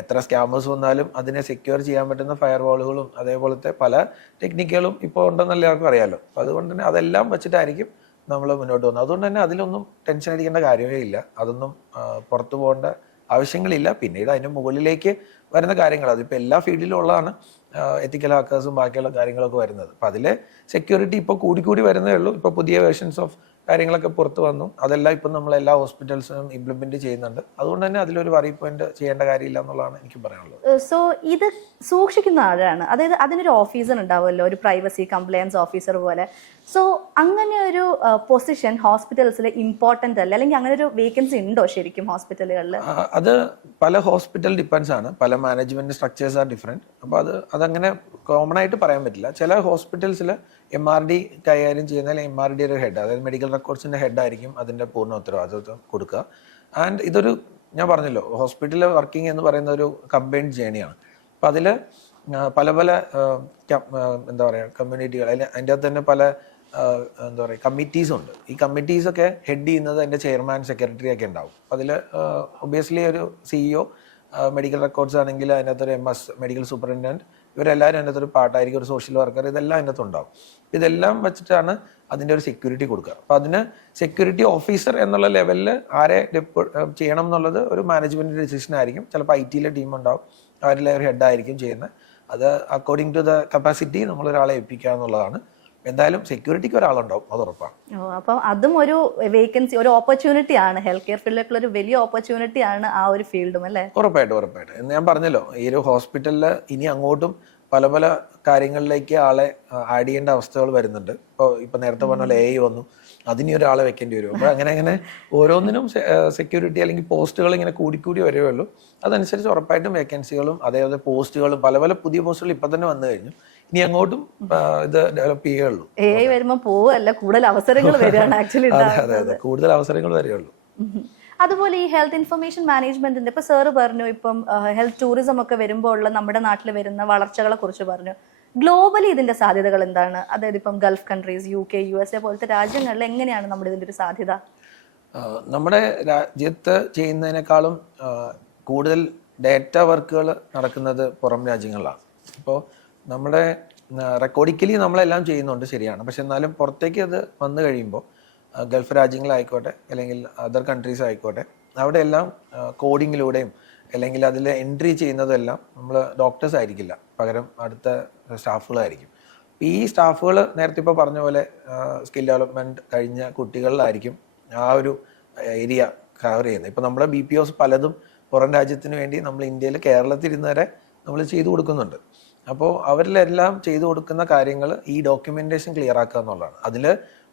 എത്ര സ്കാമേഴ്സ് വന്നാലും അതിനെ സെക്യൂർ ചെയ്യാൻ പറ്റുന്ന ഫയർ വാളുകളും അതേപോലത്തെ പല ടെക്നിക്കുകളും ഇപ്പോൾ ഉണ്ടെന്ന് എല്ലാവർക്കും അറിയാമല്ലോ. അപ്പം അതുകൊണ്ട് തന്നെ അതെല്ലാം വെച്ചിട്ടായിരിക്കും നമ്മൾ മുന്നോട്ട് വന്നത്. അതുകൊണ്ട് തന്നെ അതിലൊന്നും ടെൻഷൻ അടിക്കേണ്ട കാര്യമേ ഇല്ല. അതൊന്നും പുറത്തു പോകേണ്ട ആവശ്യങ്ങളില്ല. പിന്നീട് അതിന് മുകളിലേക്ക് വരുന്ന കാര്യങ്ങൾ അതിപ്പോൾ എല്ലാ ഫീൽഡിലും ഉള്ളതാണ്. എത്തിക്കൽ ഹാക്കേഴ്സും ബാക്കിയുള്ള കാര്യങ്ങളൊക്കെ വരുന്നത്. അപ്പം അതിലെ സെക്യൂരിറ്റി ഇപ്പോൾ കൂടി വരുന്നേ ഉള്ളൂ. ഇപ്പോൾ പുതിയ വേർഷൻസ് ഓഫ് കാര്യങ്ങളൊക്കെ പുറത്ത് വന്നു. അതെല്ലാം ഇപ്പം നമ്മൾ എല്ലാ ഹോസ്പിറ്റൽസിനും ഇംപ്ലിമെന്റ് ചെയ്യുന്നുണ്ട്. അതുകൊണ്ട് തന്നെ അതിലൊരു വറി പോയിന്റ് ചെയ്യേണ്ട കാര്യമില്ല എന്നുള്ളതാണ് എനിക്ക് പറയാനുള്ളത്. സോ ഇത് സൂക്ഷിക്കുന്ന ആരാണ്? അതായത് അതിനൊരു ഓഫീസർ ഉണ്ടാവുമല്ലോ, ഒരു പ്രൈവസി കംപ്ലയൻസ് ഓഫീസർ പോലെ. സോ അങ്ങനെ ഒരു പൊസിഷൻ ഹോസ്പിറ്റൽസിൽ ഇമ്പോർട്ടന്റ് അല്ല, അല്ലെങ്കിൽ അങ്ങനെ ഒരു വേക്കൻസി ഉണ്ടോ ശരിക്കും ഹോസ്പിറ്റലുകളിൽ? അത് പല ഹോസ്പിറ്റൽ ഡിപ്പെൻസ് ആണ്. പല മാനേജ്മെന്റ് സ്ട്രക്ചേഴ്സ് ആർ ഡിഫറെന്റ്. അപ്പോൾ അതങ്ങനെ കോമൺ ആയിട്ട് പറയാൻ പറ്റില്ല. ചില ഹോസ്പിറ്റൽസിൽ MRD കൈകാര്യം ചെയ്യുന്ന അല്ലെങ്കിൽ MRD ഒരു ഹെഡ്, അതായത് മെഡിക്കൽ റെക്കോർഡ്സിന്റെ ഹെഡ് ആയിരിക്കും അതിന്റെ പൂർണ്ണ ഉത്തരവാദിത്വം കൊടുക്കുക. ആൻഡ് ഇതൊരു ഞാൻ പറഞ്ഞല്ലോ ഹോസ്പിറ്റലിൽ വർക്കിംഗ് എന്ന് പറയുന്ന ഒരു കമ്പൈൻഡ് ജേണിയാണ്. അപ്പം അതിൽ പല എന്താ പറയുക കമ്മ്യൂണിറ്റികൾ, അതിൻ്റെ അകത്ത് തന്നെ പല എന്താ പറയുക കമ്മിറ്റീസ് ഉണ്ട്. ഈ കമ്മിറ്റീസൊക്കെ ഹെഡ് ചെയ്യുന്നത് അതിൻ്റെ ചെയർമാൻ സെക്രട്ടറി ഒക്കെ ഉണ്ടാവും. അതിൽ ഒബിയസ്ലി ഒരു CEO, മെഡിക്കൽ റെക്കോർഡ്സ് ആണെങ്കിൽ അതിനകത്തൊരു MS മെഡിക്കൽ സൂപ്രണ്ടൻറ്റ്, ഇവരെല്ലാവരും അതിൻ്റെ അകത്തൊരു പാർട്ടായിരിക്കും, ഒരു സോഷ്യൽ വർക്കർ, ഇതെല്ലാം അതിൻ്റെ അകത്തുണ്ടാവും. ഇതെല്ലാം വെച്ചിട്ടാണ് അതിൻ്റെ ഒരു സെക്യൂരിറ്റി കൊടുക്കുക. അപ്പോൾ അതിന് സെക്യൂരിറ്റി ഓഫീസർ എന്നുള്ള ലെവലിൽ ആരെ ചെയ്യണം എന്നുള്ളത് ഒരു മാനേജ്മെൻറ്റ് ഡിസിഷൻ ആയിരിക്കും. ചിലപ്പോൾ IT ടീം ഉണ്ടാവും, അവരിലെ ഒരു ഹെഡായിരിക്കും ചെയ്യുന്നത്. അത് അക്കോർഡിംഗ് ടു ദ കപ്പാസിറ്റി നമ്മളൊരാളെ ഏൽപ്പിക്കുക എന്നുള്ളതാണ്. എന്തായാലും സെക്യൂരിറ്റിക്ക് ഒരാളുണ്ടാവും, അത് ഉറപ്പാണ്. അപ്പം അതും ഒരു വേക്കൻസി, ഒരു ഓപ്പർച്യൂണിറ്റി ആണ്. ഹെൽത്ത് കെയർ ഫീൽഡിലേക്കുള്ള ഒരു വലിയ ഓപ്പർച്യൂണിറ്റി ആണ് ആ ഒരു ഫീൽഡും, അല്ലേ? ഉറപ്പായിട്ടും എന്ന് ഞാൻ പറഞ്ഞല്ലോ, ഈ ഒരു ഹോസ്പിറ്റലിൽ ഇനി അങ്ങോട്ടും പല കാര്യങ്ങളിലേക്ക് ആളെ ആഡ് ചെയ്യേണ്ട അവസ്ഥകൾ വരുന്നുണ്ട്. ഇപ്പൊ നേരത്തെ പറഞ്ഞ AI വന്നു, അതിന് ഒരാളെ വെക്കേണ്ടി വരും. അപ്പോൾ അങ്ങനെ ഓരോന്നിനും സെക്യൂരിറ്റി അല്ലെങ്കിൽ പോസ്റ്റുകൾ ഇങ്ങനെ കൂടി വരുമല്ലോ. അതനുസരിച്ച് ഉറപ്പായിട്ടും വേക്കൻസികളും അതേപോലെ പോസ്റ്റുകളും പല പുതിയ പോസ്റ്റുകൾ ഇപ്പൊ തന്നെ വന്നു കഴിഞ്ഞു. ഇനി അങ്ങോട്ടും ഇത് ഡെവലപ്പ് ചെയ്യുകയുള്ളൂ. AI വരുമ്പോൾ പോവല്ല, കൂടുതൽ അവസരങ്ങൾ വരികയാണ് ആക്ച്വലി. അതെ, കൂടുതൽ അവസരങ്ങൾ വരികയുള്ളൂ. അതുപോലെ ഈ ഹെൽത്ത് ഇൻഫർമേഷൻ മാനേജ്മെന്റിന്റെ ഇപ്പൊ സാറ് പറഞ്ഞു, ഇപ്പം ഹെൽത്ത് ടൂറിസം ഒക്കെ വരുമ്പോൾ ഉള്ള നമ്മുടെ നാട്ടിൽ വരുന്ന വളർച്ചകളെ കുറിച്ച് പറഞ്ഞു. ഗ്ലോബലി ഇതിന്റെ സാധ്യതകൾ എന്താണ്? അതായത് ഇപ്പം ഗൾഫ് കൺട്രീസ്, UK, USA പോലത്തെ രാജ്യങ്ങളിൽ എങ്ങനെയാണ് നമ്മുടെ ഇതിന്റെ ഒരു സാധ്യത? നമ്മുടെ രാജ്യത്ത് ചെയ്യുന്നതിനേക്കാളും കൂടുതൽ ഡേറ്റ വർക്കുകൾ നടക്കുന്നത് പുറം രാജ്യങ്ങളിലാണ്. ഇപ്പോൾ നമ്മുടെ റെക്കോർഡിക്കലി നമ്മളെല്ലാം ചെയ്യുന്നുണ്ട്, ശരിയാണ്. പക്ഷെ എന്നാലും പുറത്തേക്ക് അത് വന്നു കഴിയുമ്പോൾ ഗൾഫ് രാജ്യങ്ങളായിക്കോട്ടെ അല്ലെങ്കിൽ അതർ കൺട്രീസ് ആയിക്കോട്ടെ, അവിടെ എല്ലാം കോഡിങ്ങിലൂടെയും അല്ലെങ്കിൽ അതിൽ എൻട്രി ചെയ്യുന്നതെല്ലാം നമ്മൾ ഡോക്ടേഴ്സ് ആയിരിക്കില്ല, പകരം അടുത്ത സ്റ്റാഫുകളായിരിക്കും. ഈ സ്റ്റാഫുകൾ നേരത്തെ ഇപ്പോൾ പറഞ്ഞ പോലെ സ്കിൽ ഡെവലപ്മെൻറ്റ് കഴിഞ്ഞ കുട്ടികളിലായിരിക്കും ആ ഒരു ഏരിയ കവർ ചെയ്യുന്നത്. ഇപ്പോൾ നമ്മുടെ BPOs പലതും പുറം രാജ്യത്തിന് വേണ്ടി നമ്മൾ ഇന്ത്യയിൽ കേരളത്തിൽ ഇരുന്നവരെ നമ്മൾ ചെയ്തു കൊടുക്കുന്നുണ്ട്. അപ്പോൾ അവരിലെല്ലാം ചെയ്തു കൊടുക്കുന്ന കാര്യങ്ങൾ ഈ ഡോക്യുമെന്റേഷൻ ക്ലിയർ ആക്കുക എന്നുള്ളതാണ്. അതിൽ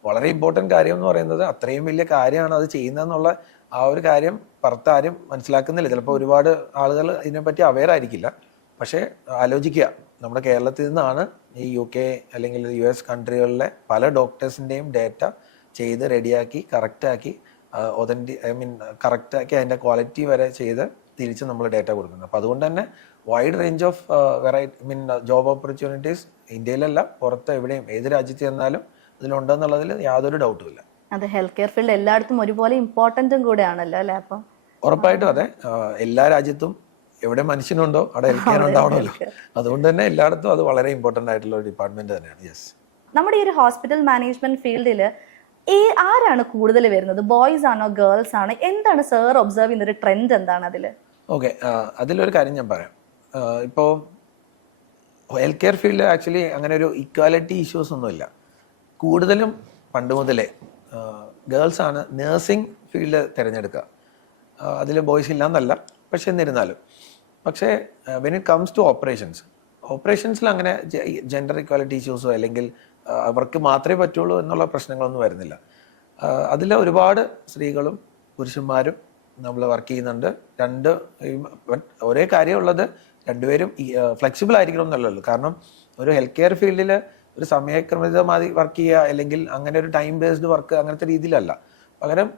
വളരെ ഇമ്പോർട്ടൻറ്റ് കാര്യം എന്ന് പറയുന്നത് അത്രയും വലിയ കാര്യമാണ് അത് ചെയ്യുന്നതെന്നുള്ള ആ ഒരു കാര്യം പുറത്താരും മനസ്സിലാക്കുന്നില്ല. ചിലപ്പോൾ ഒരുപാട് ആളുകൾ ഇതിനെപ്പറ്റി അവെയർ ആയിരിക്കില്ല. പക്ഷേ ആലോചിക്കുക, നമ്മുടെ കേരളത്തിൽ നിന്നാണ് ഈ UK അല്ലെങ്കിൽ US കൺട്രികളിലെ പല ഡോക്ടേഴ്സിൻ്റെയും ഡേറ്റ ചെയ്ത് റെഡിയാക്കി കറക്റ്റാക്കി കറക്റ്റാക്കി അതിൻ്റെ ക്വാളിറ്റി വരെ ചെയ്ത് തിരിച്ച് നമ്മൾ ഡേറ്റ കൊടുക്കുന്നത്. അപ്പോൾ അതുകൊണ്ട് തന്നെ wide range of job opportunities ഇന്ത്യയിലല്ല പുറത്ത് എവിടെയും ഏത് രാജ്യത്ത് ചെന്നാലും ഇതിലുണ്ടെന്നുള്ളതിൽ യാതൊരു ഡൗട്ടും ഇല്ല. അതെ, ഹെൽത്ത് കെയർ ഫീൽഡ് എല്ലായിടത്തും ഒരുപോലെ ഇമ്പോർട്ടന്റും കൂടെ ആണല്ലോ, അല്ലെ? അപ്പം ഉറപ്പായിട്ടും അതെ, എല്ലാ രാജ്യത്തും എവിടെ മനുഷ്യനുണ്ടോ അവിടെ ഹെൽത്ത് കെയർ ഉണ്ടാവണമല്ലോ. അതുകൊണ്ട് തന്നെ എല്ലായിടത്തും അത് വളരെ ഇമ്പോർട്ടന്റ് ആയിട്ടുള്ള ഒരു ഡിപ്പാർട്ട്മെന്റ് തന്നെയാണ്. യെസ്, നമ്മുടെ ഈ ഒരു ഹോസ്പിറ്റൽ മാനേജ്മെന്റ് ഫീൽഡിൽ ആരാണ് കൂടുതൽ വരുന്നത്? ബോയ്സ് ആണോ ഗേൾസ് ആണോ? എന്താണ് സാർ ഒബ്സർവ് ചെയ്യുന്ന ഒരു ട്രെൻഡ് എന്താണ് അതില്? ഓക്കെ, അതിലൊരു കാര്യം ഞാൻ പറയാം. ഇപ്പോൾ ഹെൽത്ത് കെയർ ഫീൽഡ് ആക്ച്വലി അങ്ങനെ ഒരു ഇക്വാലിറ്റി ഇഷ്യൂസ് ഒന്നുമില്ല. കൂടുതലും പണ്ട് മുതലേ ഗേൾസ് ആണ് നേഴ്സിംഗ് ഫീൽഡ് തിരഞ്ഞെടുക്കുക. അതിൽ ബോയ്സ് ഇല്ലാന്നല്ല, പക്ഷെ എന്നിരുന്നാലും. പക്ഷേ വെൻ ഇറ്റ് കംസ് ടു ഓപ്പറേഷൻസിൽ അങ്ങനെ ജെൻഡർ ഇക്വാലിറ്റി ഇഷ്യൂസോ അല്ലെങ്കിൽ അവർക്ക് മാത്രമേ പറ്റുള്ളൂ എന്നുള്ള പ്രശ്നങ്ങളൊന്നും വരുന്നില്ല. അതിൽ ഒരുപാട് സ്ത്രീകളും പുരുഷന്മാരും നമ്മൾ വർക്ക് ചെയ്യുന്നുണ്ട്. ഒരേ കാര്യമുള്ളത് രണ്ടുപേരും ഫ്ലെക്സിബിൾ ആയിരിക്കണം എന്നല്ലല്ലോ. കാരണം ഒരു ഹെൽത്ത് കെയർ ഫീൽഡിൽ ഒരു സമയക്രമിതമായി വർക്ക് ചെയ്യുക അല്ലെങ്കിൽ അങ്ങനെ ഒരു ടൈം ബേസ്ഡ് വർക്ക് അങ്ങനത്തെ രീതിയിലല്ല. പകരം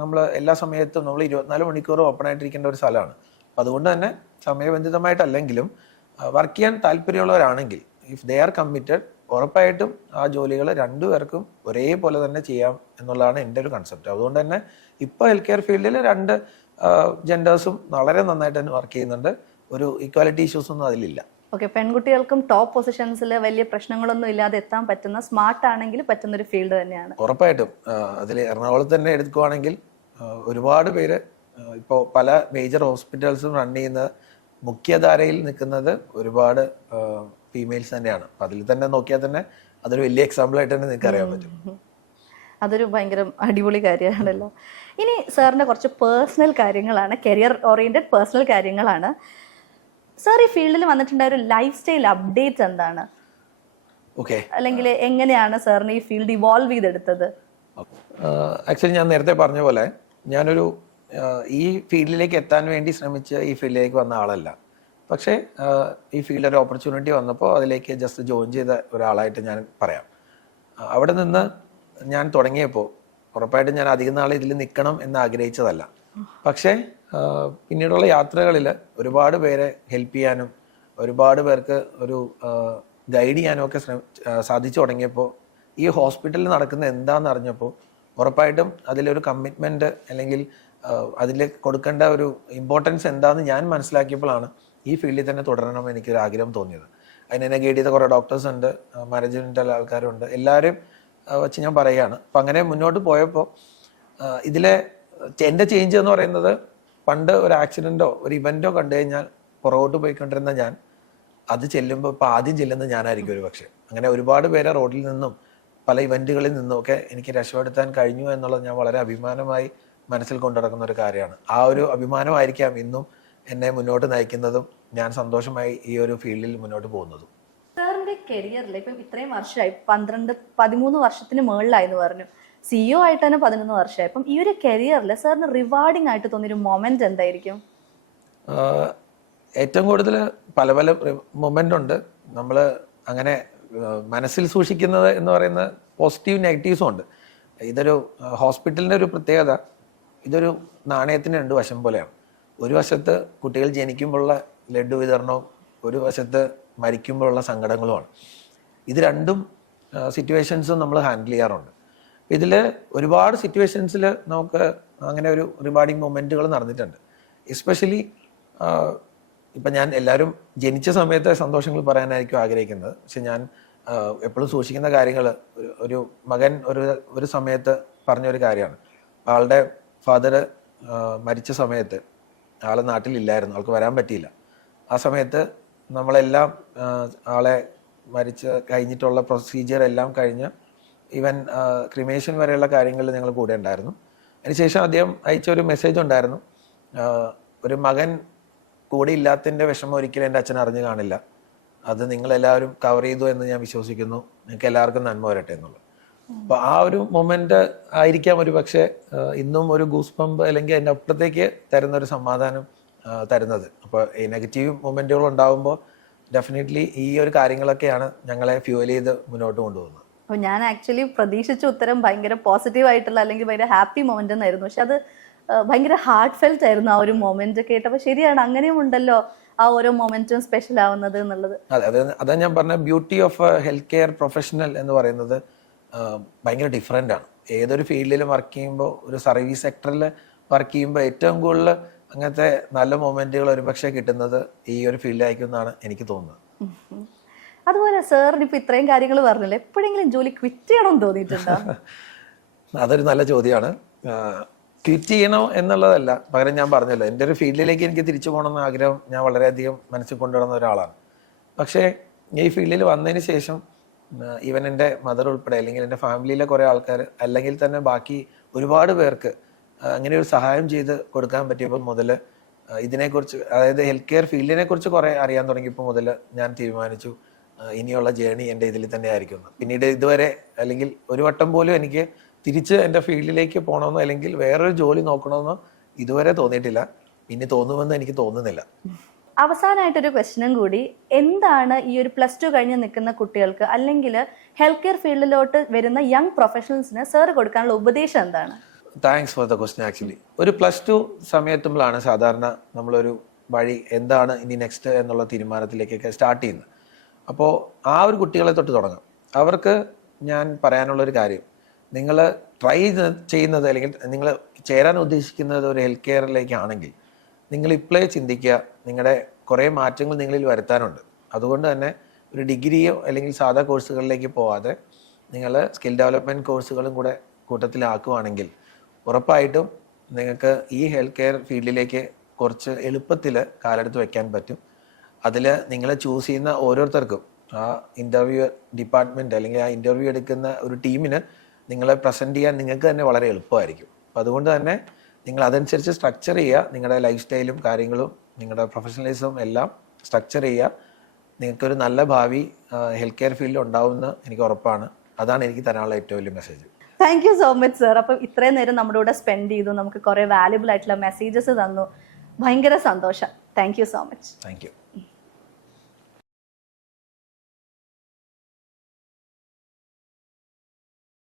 നമ്മൾ എല്ലാ സമയത്തും നമ്മൾ 24 മണിക്കൂർ ഓപ്പൺ ആയിട്ടിരിക്കേണ്ട ഒരു സ്ഥലമാണ്. അപ്പം അതുകൊണ്ട് തന്നെ സമയബന്ധിതമായിട്ടല്ലെങ്കിലും വർക്ക് ചെയ്യാൻ താല്പര്യമുള്ളവരാണെങ്കിൽ ഇഫ് ദേ ആർ കമ്മിറ്റഡ്, ഉറപ്പായിട്ടും ആ ജോലികൾ രണ്ടുപേർക്കും ഒരേപോലെ തന്നെ ചെയ്യാം എന്നുള്ളതാണ് എൻ്റെ ഒരു കൺസെപ്റ്റ്. അതുകൊണ്ട് തന്നെ ഇപ്പോൾ ഹെൽത്ത് കെയർ ഫീൽഡിൽ രണ്ട് ജെൻഡേഴ്സും വളരെ നന്നായിട്ട് തന്നെ വർക്ക് ചെയ്യുന്നുണ്ട്. ഒരു ഇക്വാലിറ്റി ഇഷ്യൂസ് ഒന്നും അതിലില്ല. ഓക്കെ, പെൺകുട്ടികൾക്കും ടോപ്പ് പൊസിഷൻസിൽ വലിയ പ്രശ്നങ്ങളൊന്നും ഇല്ലാതെ എത്താൻ പറ്റുന്ന, സ്മാർട്ട് ആണെങ്കിൽ പറ്റുന്ന ഒരു ഫീൽഡ് തന്നെയാണ്. ഉറപ്പായിട്ടും അതിൽ എറണാകുളത്ത് തന്നെ എടുക്കുകയാണെങ്കിൽ ഒരുപാട് പേര് ഇപ്പോൾ പല മേജർ ഹോസ്പിറ്റൽസും റൺ ചെയ്യുന്ന മുഖ്യധാരയിൽ നിൽക്കുന്നത് ഒരുപാട് ഫീമെയിൽസ് തന്നെയാണ്. അപ്പം അതിൽ തന്നെ നോക്കിയാൽ തന്നെ അതൊരു വലിയ എക്സാമ്പിൾ ആയിട്ട് തന്നെ നിങ്ങൾക്ക് അറിയാൻ പറ്റും. അതൊരു ഭയങ്കര അടിപൊളി കാര്യമാണല്ലോ. ഇനി സാറിൻ്റെ കുറച്ച് പേഴ്സണൽ കാര്യങ്ങളാണ്, കരിയർ ഓറിയന്റഡ് പേഴ്സണൽ കാര്യങ്ങളാണ്. സാർ ഈ ഫീൽഡിൽ വന്നിട്ടുണ്ടായ ഒരു ലൈഫ് സ്റ്റൈൽ അപ്ഡേറ്റ് എന്താണ്? ഓക്കെ, അല്ലെങ്കിൽ എങ്ങനെയാണ് സാറിന് ഈ ഫീൽഡ് ഇവോൾവ് ചെയ്തെടുത്തത്? ആക്ച്വലി ഞാൻ നേരത്തെ പറഞ്ഞ പോലെ ഞാനൊരു ഈ ഫീൽഡിലേക്ക് എത്താൻ വേണ്ടി ശ്രമിച്ച് ഈ ഫീൽഡിലേക്ക് വന്ന ആളല്ല. പക്ഷേ ഈ ഫീൽഡ് ഒരു ഓപ്പർച്യൂണിറ്റി വന്നപ്പോൾ അതിലേക്ക് ജസ്റ്റ് ജോയിൻ ചെയ്ത ഒരാളായിട്ട് ഞാൻ പറയാം. അവിടെ നിന്ന് ഞാൻ തുടങ്ങിയപ്പോൾ ഉറപ്പായിട്ടും ഞാൻ അധികം നാൾ ഇതിൽ നിൽക്കണം എന്ന് ആഗ്രഹിച്ചതല്ല. പക്ഷേ പിന്നീടുള്ള യാത്രകളിൽ ഒരുപാട് പേരെ ഹെൽപ്പ് ചെയ്യാനും ഒരുപാട് പേർക്ക് ഒരു ഗൈഡ് ചെയ്യാനും ഒക്കെ സാധിച്ചു തുടങ്ങിയപ്പോൾ ഈ ഹോസ്പിറ്റലിൽ നടക്കുന്ന എന്താണെന്ന് അറിഞ്ഞപ്പോൾ ഉറപ്പായിട്ടും അതിലൊരു കമ്മിറ്റ്മെൻറ്റ് അല്ലെങ്കിൽ അതിൽ കൊടുക്കേണ്ട ഒരു ഇമ്പോർട്ടൻസ് എന്താണെന്ന് ഞാൻ മനസ്സിലാക്കിയപ്പോഴാണ് ഈ ഫീൽഡിൽ തന്നെ തുടരണം എനിക്കൊരു ആഗ്രഹം തോന്നിയത്. അതിനെന്നെ ഗൈഡ് ചെയ്ത കുറേ ഡോക്ടേഴ്സ് ഉണ്ട്, മാനേജ്മെൻ്റൽ ആൾക്കാരുണ്ട്, എല്ലാവരും വെച്ച് ഞാൻ പറയുകയാണ്. അപ്പം അങ്ങനെ മുന്നോട്ട് പോയപ്പോൾ ഇതിലെ എൻ്റെ ചേഞ്ച് എന്ന് പറയുന്നത്, പണ്ട് ഒരു ആക്സിഡൻറ്റോ ഒരു ഇവൻറ്റോ കണ്ടു കഴിഞ്ഞാൽ പുറകോട്ട് പോയിക്കൊണ്ടിരുന്ന ഞാൻ അത് ചെല്ലുമ്പോൾ ഇപ്പോൾ ആദ്യം ചെല്ലുന്നത് ഞാനായിരിക്കും ഒരു പക്ഷേ. അങ്ങനെ ഒരുപാട് പേരെ റോഡിൽ നിന്നും പല ഇവൻറ്റുകളിൽ നിന്നും ഒക്കെ എനിക്ക് രക്ഷപ്പെടുത്താൻ കഴിഞ്ഞു എന്നുള്ളത് ഞാൻ വളരെ അഭിമാനമായി മനസ്സിൽ കൊണ്ടു നടക്കുന്ന ഒരു കാര്യമാണ്. ആ ഒരു അഭിമാനമായിരിക്കാം ഇന്നും എന്നെ മുന്നോട്ട് നയിക്കുന്നതും ഞാൻ സന്തോഷമായി ഈ ഒരു ഫീൽഡിൽ മുന്നോട്ട് പോകുന്നതും. സാറിന്റെ കരിയറിൽ ഇപ്പം ഇത്രയും വർഷമായി, 13 വർഷത്തിന് മുകളിലായി എന്ന് പറഞ്ഞു, CEO ആയിട്ട് തന്നെ 11 വർഷമായി. അപ്പം ഈ ഒരു കരിയറിൽ സാറിന് റിവാർഡിംഗ് ആയിട്ട് തോന്നിയൊരു മൊമെന്റ് എന്തായിരിക്കും? ഏറ്റവും കൂടുതൽ പല പല മൊമെന്റ് ഉണ്ട്. നമ്മൾ അങ്ങനെ മനസ്സിൽ സൂക്ഷിക്കുന്നത് എന്ന് പറയുന്ന പോസിറ്റീവ് നെഗറ്റീവ്സും ഉണ്ട്. ഇതൊരു ഹോസ്പിറ്റലിൻ്റെ ഒരു പ്രത്യേകത, ഇതൊരു നാണയത്തിന് 2 വശം പോലെയാണ്. ഒരു വശത്ത് കുട്ടികൾ ജനിക്കുമ്പോഴുള്ള ലഡ്ഡു വിതരണവും ഒരു വശത്ത് മരിക്കുമ്പോഴുള്ള സങ്കടങ്ങളുമാണ്. ഇത് രണ്ടും സിറ്റുവേഷൻസും നമ്മൾ ഹാൻഡിൽ ചെയ്യാറുണ്ട്. ഇതിൽ ഒരുപാട് സിറ്റുവേഷൻസിൽ നമുക്ക് അങ്ങനെ ഒരു റിവാർഡിങ് മൊമെൻറ്റുകൾ നടന്നിട്ടുണ്ട്. എസ്പെഷ്യലി ഇപ്പം ഞാൻ എല്ലാവരും ജനിച്ച സമയത്തെ സന്തോഷങ്ങൾ പറയാനായിരിക്കും ആഗ്രഹിക്കുന്നത്. പക്ഷെ ഞാൻ എപ്പോഴും സൂക്ഷിക്കുന്ന കാര്യങ്ങൾ, ഒരു മകൻ ഒരു സമയത്ത് പറഞ്ഞൊരു കാര്യമാണ്. ആളുടെ ഫാദർ മരിച്ച സമയത്ത് ആൾ നാട്ടിലില്ലായിരുന്നു, ആൾക്ക് വരാൻ പറ്റിയില്ല. ആ സമയത്ത് നമ്മളെല്ലാം ആളെ മരിച്ച് കഴിഞ്ഞിട്ടുള്ള പ്രൊസീജിയർ എല്ലാം കഴിഞ്ഞ് ഈവൻ ക്രിമേഷൻ വരെയുള്ള കാര്യങ്ങളിൽ ഞങ്ങൾ കൂടെ ഉണ്ടായിരുന്നു. അതിനുശേഷം അദ്ദേഹം അയച്ച ഒരു മെസ്സേജ് ഉണ്ടായിരുന്നു, ഒരു മകൻ കൂടെ ഇല്ലാത്തതിൻ്റെ വിഷമം ഒരിക്കലും എൻ്റെ അച്ഛൻ അറിഞ്ഞു കാണില്ല, അത് നിങ്ങളെല്ലാവരും കവർ ചെയ്തു എന്ന് ഞാൻ വിശ്വസിക്കുന്നു, നിങ്ങൾക്ക് എല്ലാവർക്കും നന്മ വരട്ടെ എന്നുള്ളത്. അപ്പോൾ ആ ഒരു മൊമെന്റ് ആയിരിക്കാം ഒരു പക്ഷേ ഇന്നും ഒരു ഗൂസ് പമ്പ് അല്ലെങ്കിൽ അതിൻ്റെ അപ്പുറത്തേക്ക് തരുന്ന ഒരു സമാധാനം തരുന്നത്. അപ്പോൾ ഈ നെഗറ്റീവ് മൊമെന്റുകൾ ഉണ്ടാകുമ്പോൾ ഡെഫിനറ്റ്ലി ഈ ഒരു കാര്യങ്ങളൊക്കെയാണ് ഞങ്ങളെ ഫ്യൂവൽ ചെയ്ത് മുന്നോട്ട് കൊണ്ടുപോകുന്നത്. അപ്പോൾ ഞാൻ ആക്ച്വലി പ്രതീക്ഷിച്ച ഉത്തരം ഭയങ്കര പോസിറ്റീവ് ആയിട്ടുള്ള അല്ലെങ്കിൽ ഭയങ്കര ഹാപ്പി മൊമെന്റ് എന്നായിരുന്നു. പക്ഷെ അത് ഭയങ്കര ഹാർട്ട് ഫെൽറ്റ് ആയിരുന്നു ആ ഒരു മൊമെന്റ് കേട്ടപ്പോൾ. ശരിയാണ്, അങ്ങനെയും ഉണ്ടല്ലോ ആ ഓരോ മൊമെന്റും സ്പെഷ്യൽ ആവുന്നത് എന്നുള്ളത്. അതാ ഞാൻ പറഞ്ഞ beauty of health care professional എന്ന് പറയുന്നത് ഭയങ്കര ഡിഫറെൻ്റ് ആണ്. ഏതൊരു ഫീൽഡിലും വർക്ക് ചെയ്യുമ്പോൾ, ഒരു സർവീസ് സെക്ടറിൽ വർക്ക് ചെയ്യുമ്പോൾ ഏറ്റവും കൂടുതൽ അങ്ങനത്തെ നല്ല മൊമെന്റുകൾ ഒരുപക്ഷെ കിട്ടുന്നത് ഈ ഒരു ഫീൽഡിലായിരിക്കും എന്നാണ് എനിക്ക് തോന്നുന്നത്. അതുപോലെ സാറിന് ഇപ്പൊ ഇത്രയും കാര്യങ്ങൾ പറഞ്ഞില്ലേ, എപ്പോഴെങ്കിലും ജോലി ക്വിറ്റ് ചെയ്യണമെന്ന് തോന്നിയിട്ടുണ്ടോ? അതൊരു നല്ല ചോദ്യമാണ്. ക്വിറ്റ് ചെയ്യണോ എന്നുള്ളതല്ല, പകരം ഞാൻ പറഞ്ഞല്ലോ എൻ്റെ ഒരു ഫീൽഡിലേക്ക് എനിക്ക് തിരിച്ചു പോകണമെന്ന് ആഗ്രഹം ഞാൻ വളരെയധികം മനസ്സിൽ കൊണ്ടുവരുന്ന ഒരാളാണ്. പക്ഷേ ഈ ഫീൽഡിൽ വന്നതിന് ശേഷം ഈവൻ എൻ്റെ മദർ ഉൾപ്പെടെ അല്ലെങ്കിൽ എൻ്റെ ഫാമിലിയിലെ കുറേ ആൾക്കാർ അല്ലെങ്കിൽ തന്നെ ബാക്കി ഒരുപാട് പേർക്ക് അങ്ങനെ ഒരു സഹായം ചെയ്ത് കൊടുക്കാൻ പറ്റിയപ്പോൾ മുതൽ ഇതിനെക്കുറിച്ച്, അതായത് ഹെൽത്ത് കെയർ ഫീൽഡിനെ കുറിച്ച് കുറേ അറിയാൻ തുടങ്ങിയപ്പോൾ മുതൽ ഞാൻ തീരുമാനിച്ചു ഇനിയുള്ള ജേണി എൻ്റെ ഇതിൽ തന്നെ ആയിരിക്കും. പിന്നീട് ഇതുവരെ അല്ലെങ്കിൽ ഒരു വട്ടം പോലും എനിക്ക് തിരിച്ച് എൻ്റെ ഫീൽഡിലേക്ക് പോകണമെന്നോ അല്ലെങ്കിൽ വേറൊരു ജോലി നോക്കണമെന്നോ ഇതുവരെ തോന്നിയിട്ടില്ല, ഇനി തോന്നുമെന്ന് എനിക്ക് തോന്നുന്നില്ല. അവസാനമായിട്ടൊരു ക്വസ്റ്റ്യനും കൂടി, എന്താണ് ഈ ഒരു +2 കഴിഞ്ഞ് നിൽക്കുന്ന കുട്ടികൾക്ക് അല്ലെങ്കിൽ ഹെൽത്ത് കെയർ ഫീൽഡിലോട്ട് വരുന്ന യങ് പ്രൊഫഷണൽസിന് സാർ കൊടുക്കാനുള്ള ഉപദേശം എന്താണ്? Thanks for the question. Actually ഒരു +2 സമയത്തുമ്പോഴാണ് സാധാരണ നമ്മളൊരു വഴി എന്താണ് ഇനി നെക്സ്റ്റ് എന്നുള്ള തീരുമാനത്തിലേക്കൊക്കെ സ്റ്റാർട്ട് ചെയ്യുന്നത്. അപ്പോൾ ആ ഒരു കുട്ടികളെ തൊട്ട് തുടങ്ങാം. അവർക്ക് ഞാൻ പറയാനുള്ളൊരു കാര്യം, നിങ്ങൾ ട്രൈ ചെയ്യുന്നത് അല്ലെങ്കിൽ നിങ്ങൾ ചേരാൻ ഉദ്ദേശിക്കുന്നത് ഒരു ഹെൽത്ത് കെയറിലേക്കാണെങ്കിൽ നിങ്ങൾ ഇപ്പോഴേ ചിന്തിക്കുക, നിങ്ങളുടെ കുറേ മാറ്റങ്ങൾ നിങ്ങളിൽ വരുത്താനുണ്ട്. അതുകൊണ്ട് തന്നെ ഒരു ഡിഗ്രിയോ അല്ലെങ്കിൽ സാധാ കോഴ്സുകളിലേക്ക് പോവാതെ നിങ്ങൾ സ്കിൽ ഡെവലപ്മെൻറ്റ് കോഴ്സുകളും കൂടെ കൂട്ടത്തിലാക്കുവാണെങ്കിൽ ഉറപ്പായിട്ടും നിങ്ങൾക്ക് ഈ ഹെൽത്ത് കെയർ ഫീൽഡിലേക്ക് കുറച്ച് എളുപ്പത്തിൽ കാലെടുത്ത് വെക്കാൻ പറ്റും. അതിൽ നിങ്ങൾ ചൂസ് ചെയ്യുന്ന ഓരോരുത്തർക്കും ആ ഇൻ്റർവ്യൂ ഡിപ്പാർട്ട്മെൻറ്റ് അല്ലെങ്കിൽ ആ ഇൻ്റർവ്യൂ എടുക്കുന്ന ഒരു ടീമിന് നിങ്ങളെ പ്രസൻറ്റ് ചെയ്യാൻ നിങ്ങൾക്ക് തന്നെ വളരെ എളുപ്പമായിരിക്കും. അപ്പം അതുകൊണ്ട് തന്നെ നിങ്ങൾ അതനുസരിച്ച് സ്ട്രക്ചർ ചെയ്യുക. നിങ്ങളുടെ ലൈഫ് സ്റ്റൈലും കാര്യങ്ങളും നിങ്ങളുടെ പ്രൊഫഷണലിസവും എല്ലാം സ്ട്രക്ചർ ചെയ്യുക. നിങ്ങൾക്കൊരു നല്ല ഭാവി ഹെൽത്ത് കെയർ ഫീൽഡിൽ ഉണ്ടാവുമെന്ന് എനിക്ക് ഉറപ്പാണ്. അതാണ് എനിക്ക് തരാനുള്ള ഏറ്റവും വലിയ message. Thank you so much sir. അപ്പം ഇത്രയും നേരം നമ്മുടെ കൂടെ സ്പെൻഡ് ചെയ്തു, നമുക്ക് കുറേ വാല്യുബിൾ ആയിട്ടുള്ള മെസ്സേജസ് തന്നു. ഭയങ്കര സന്തോഷം. Thank you so much. Thank you.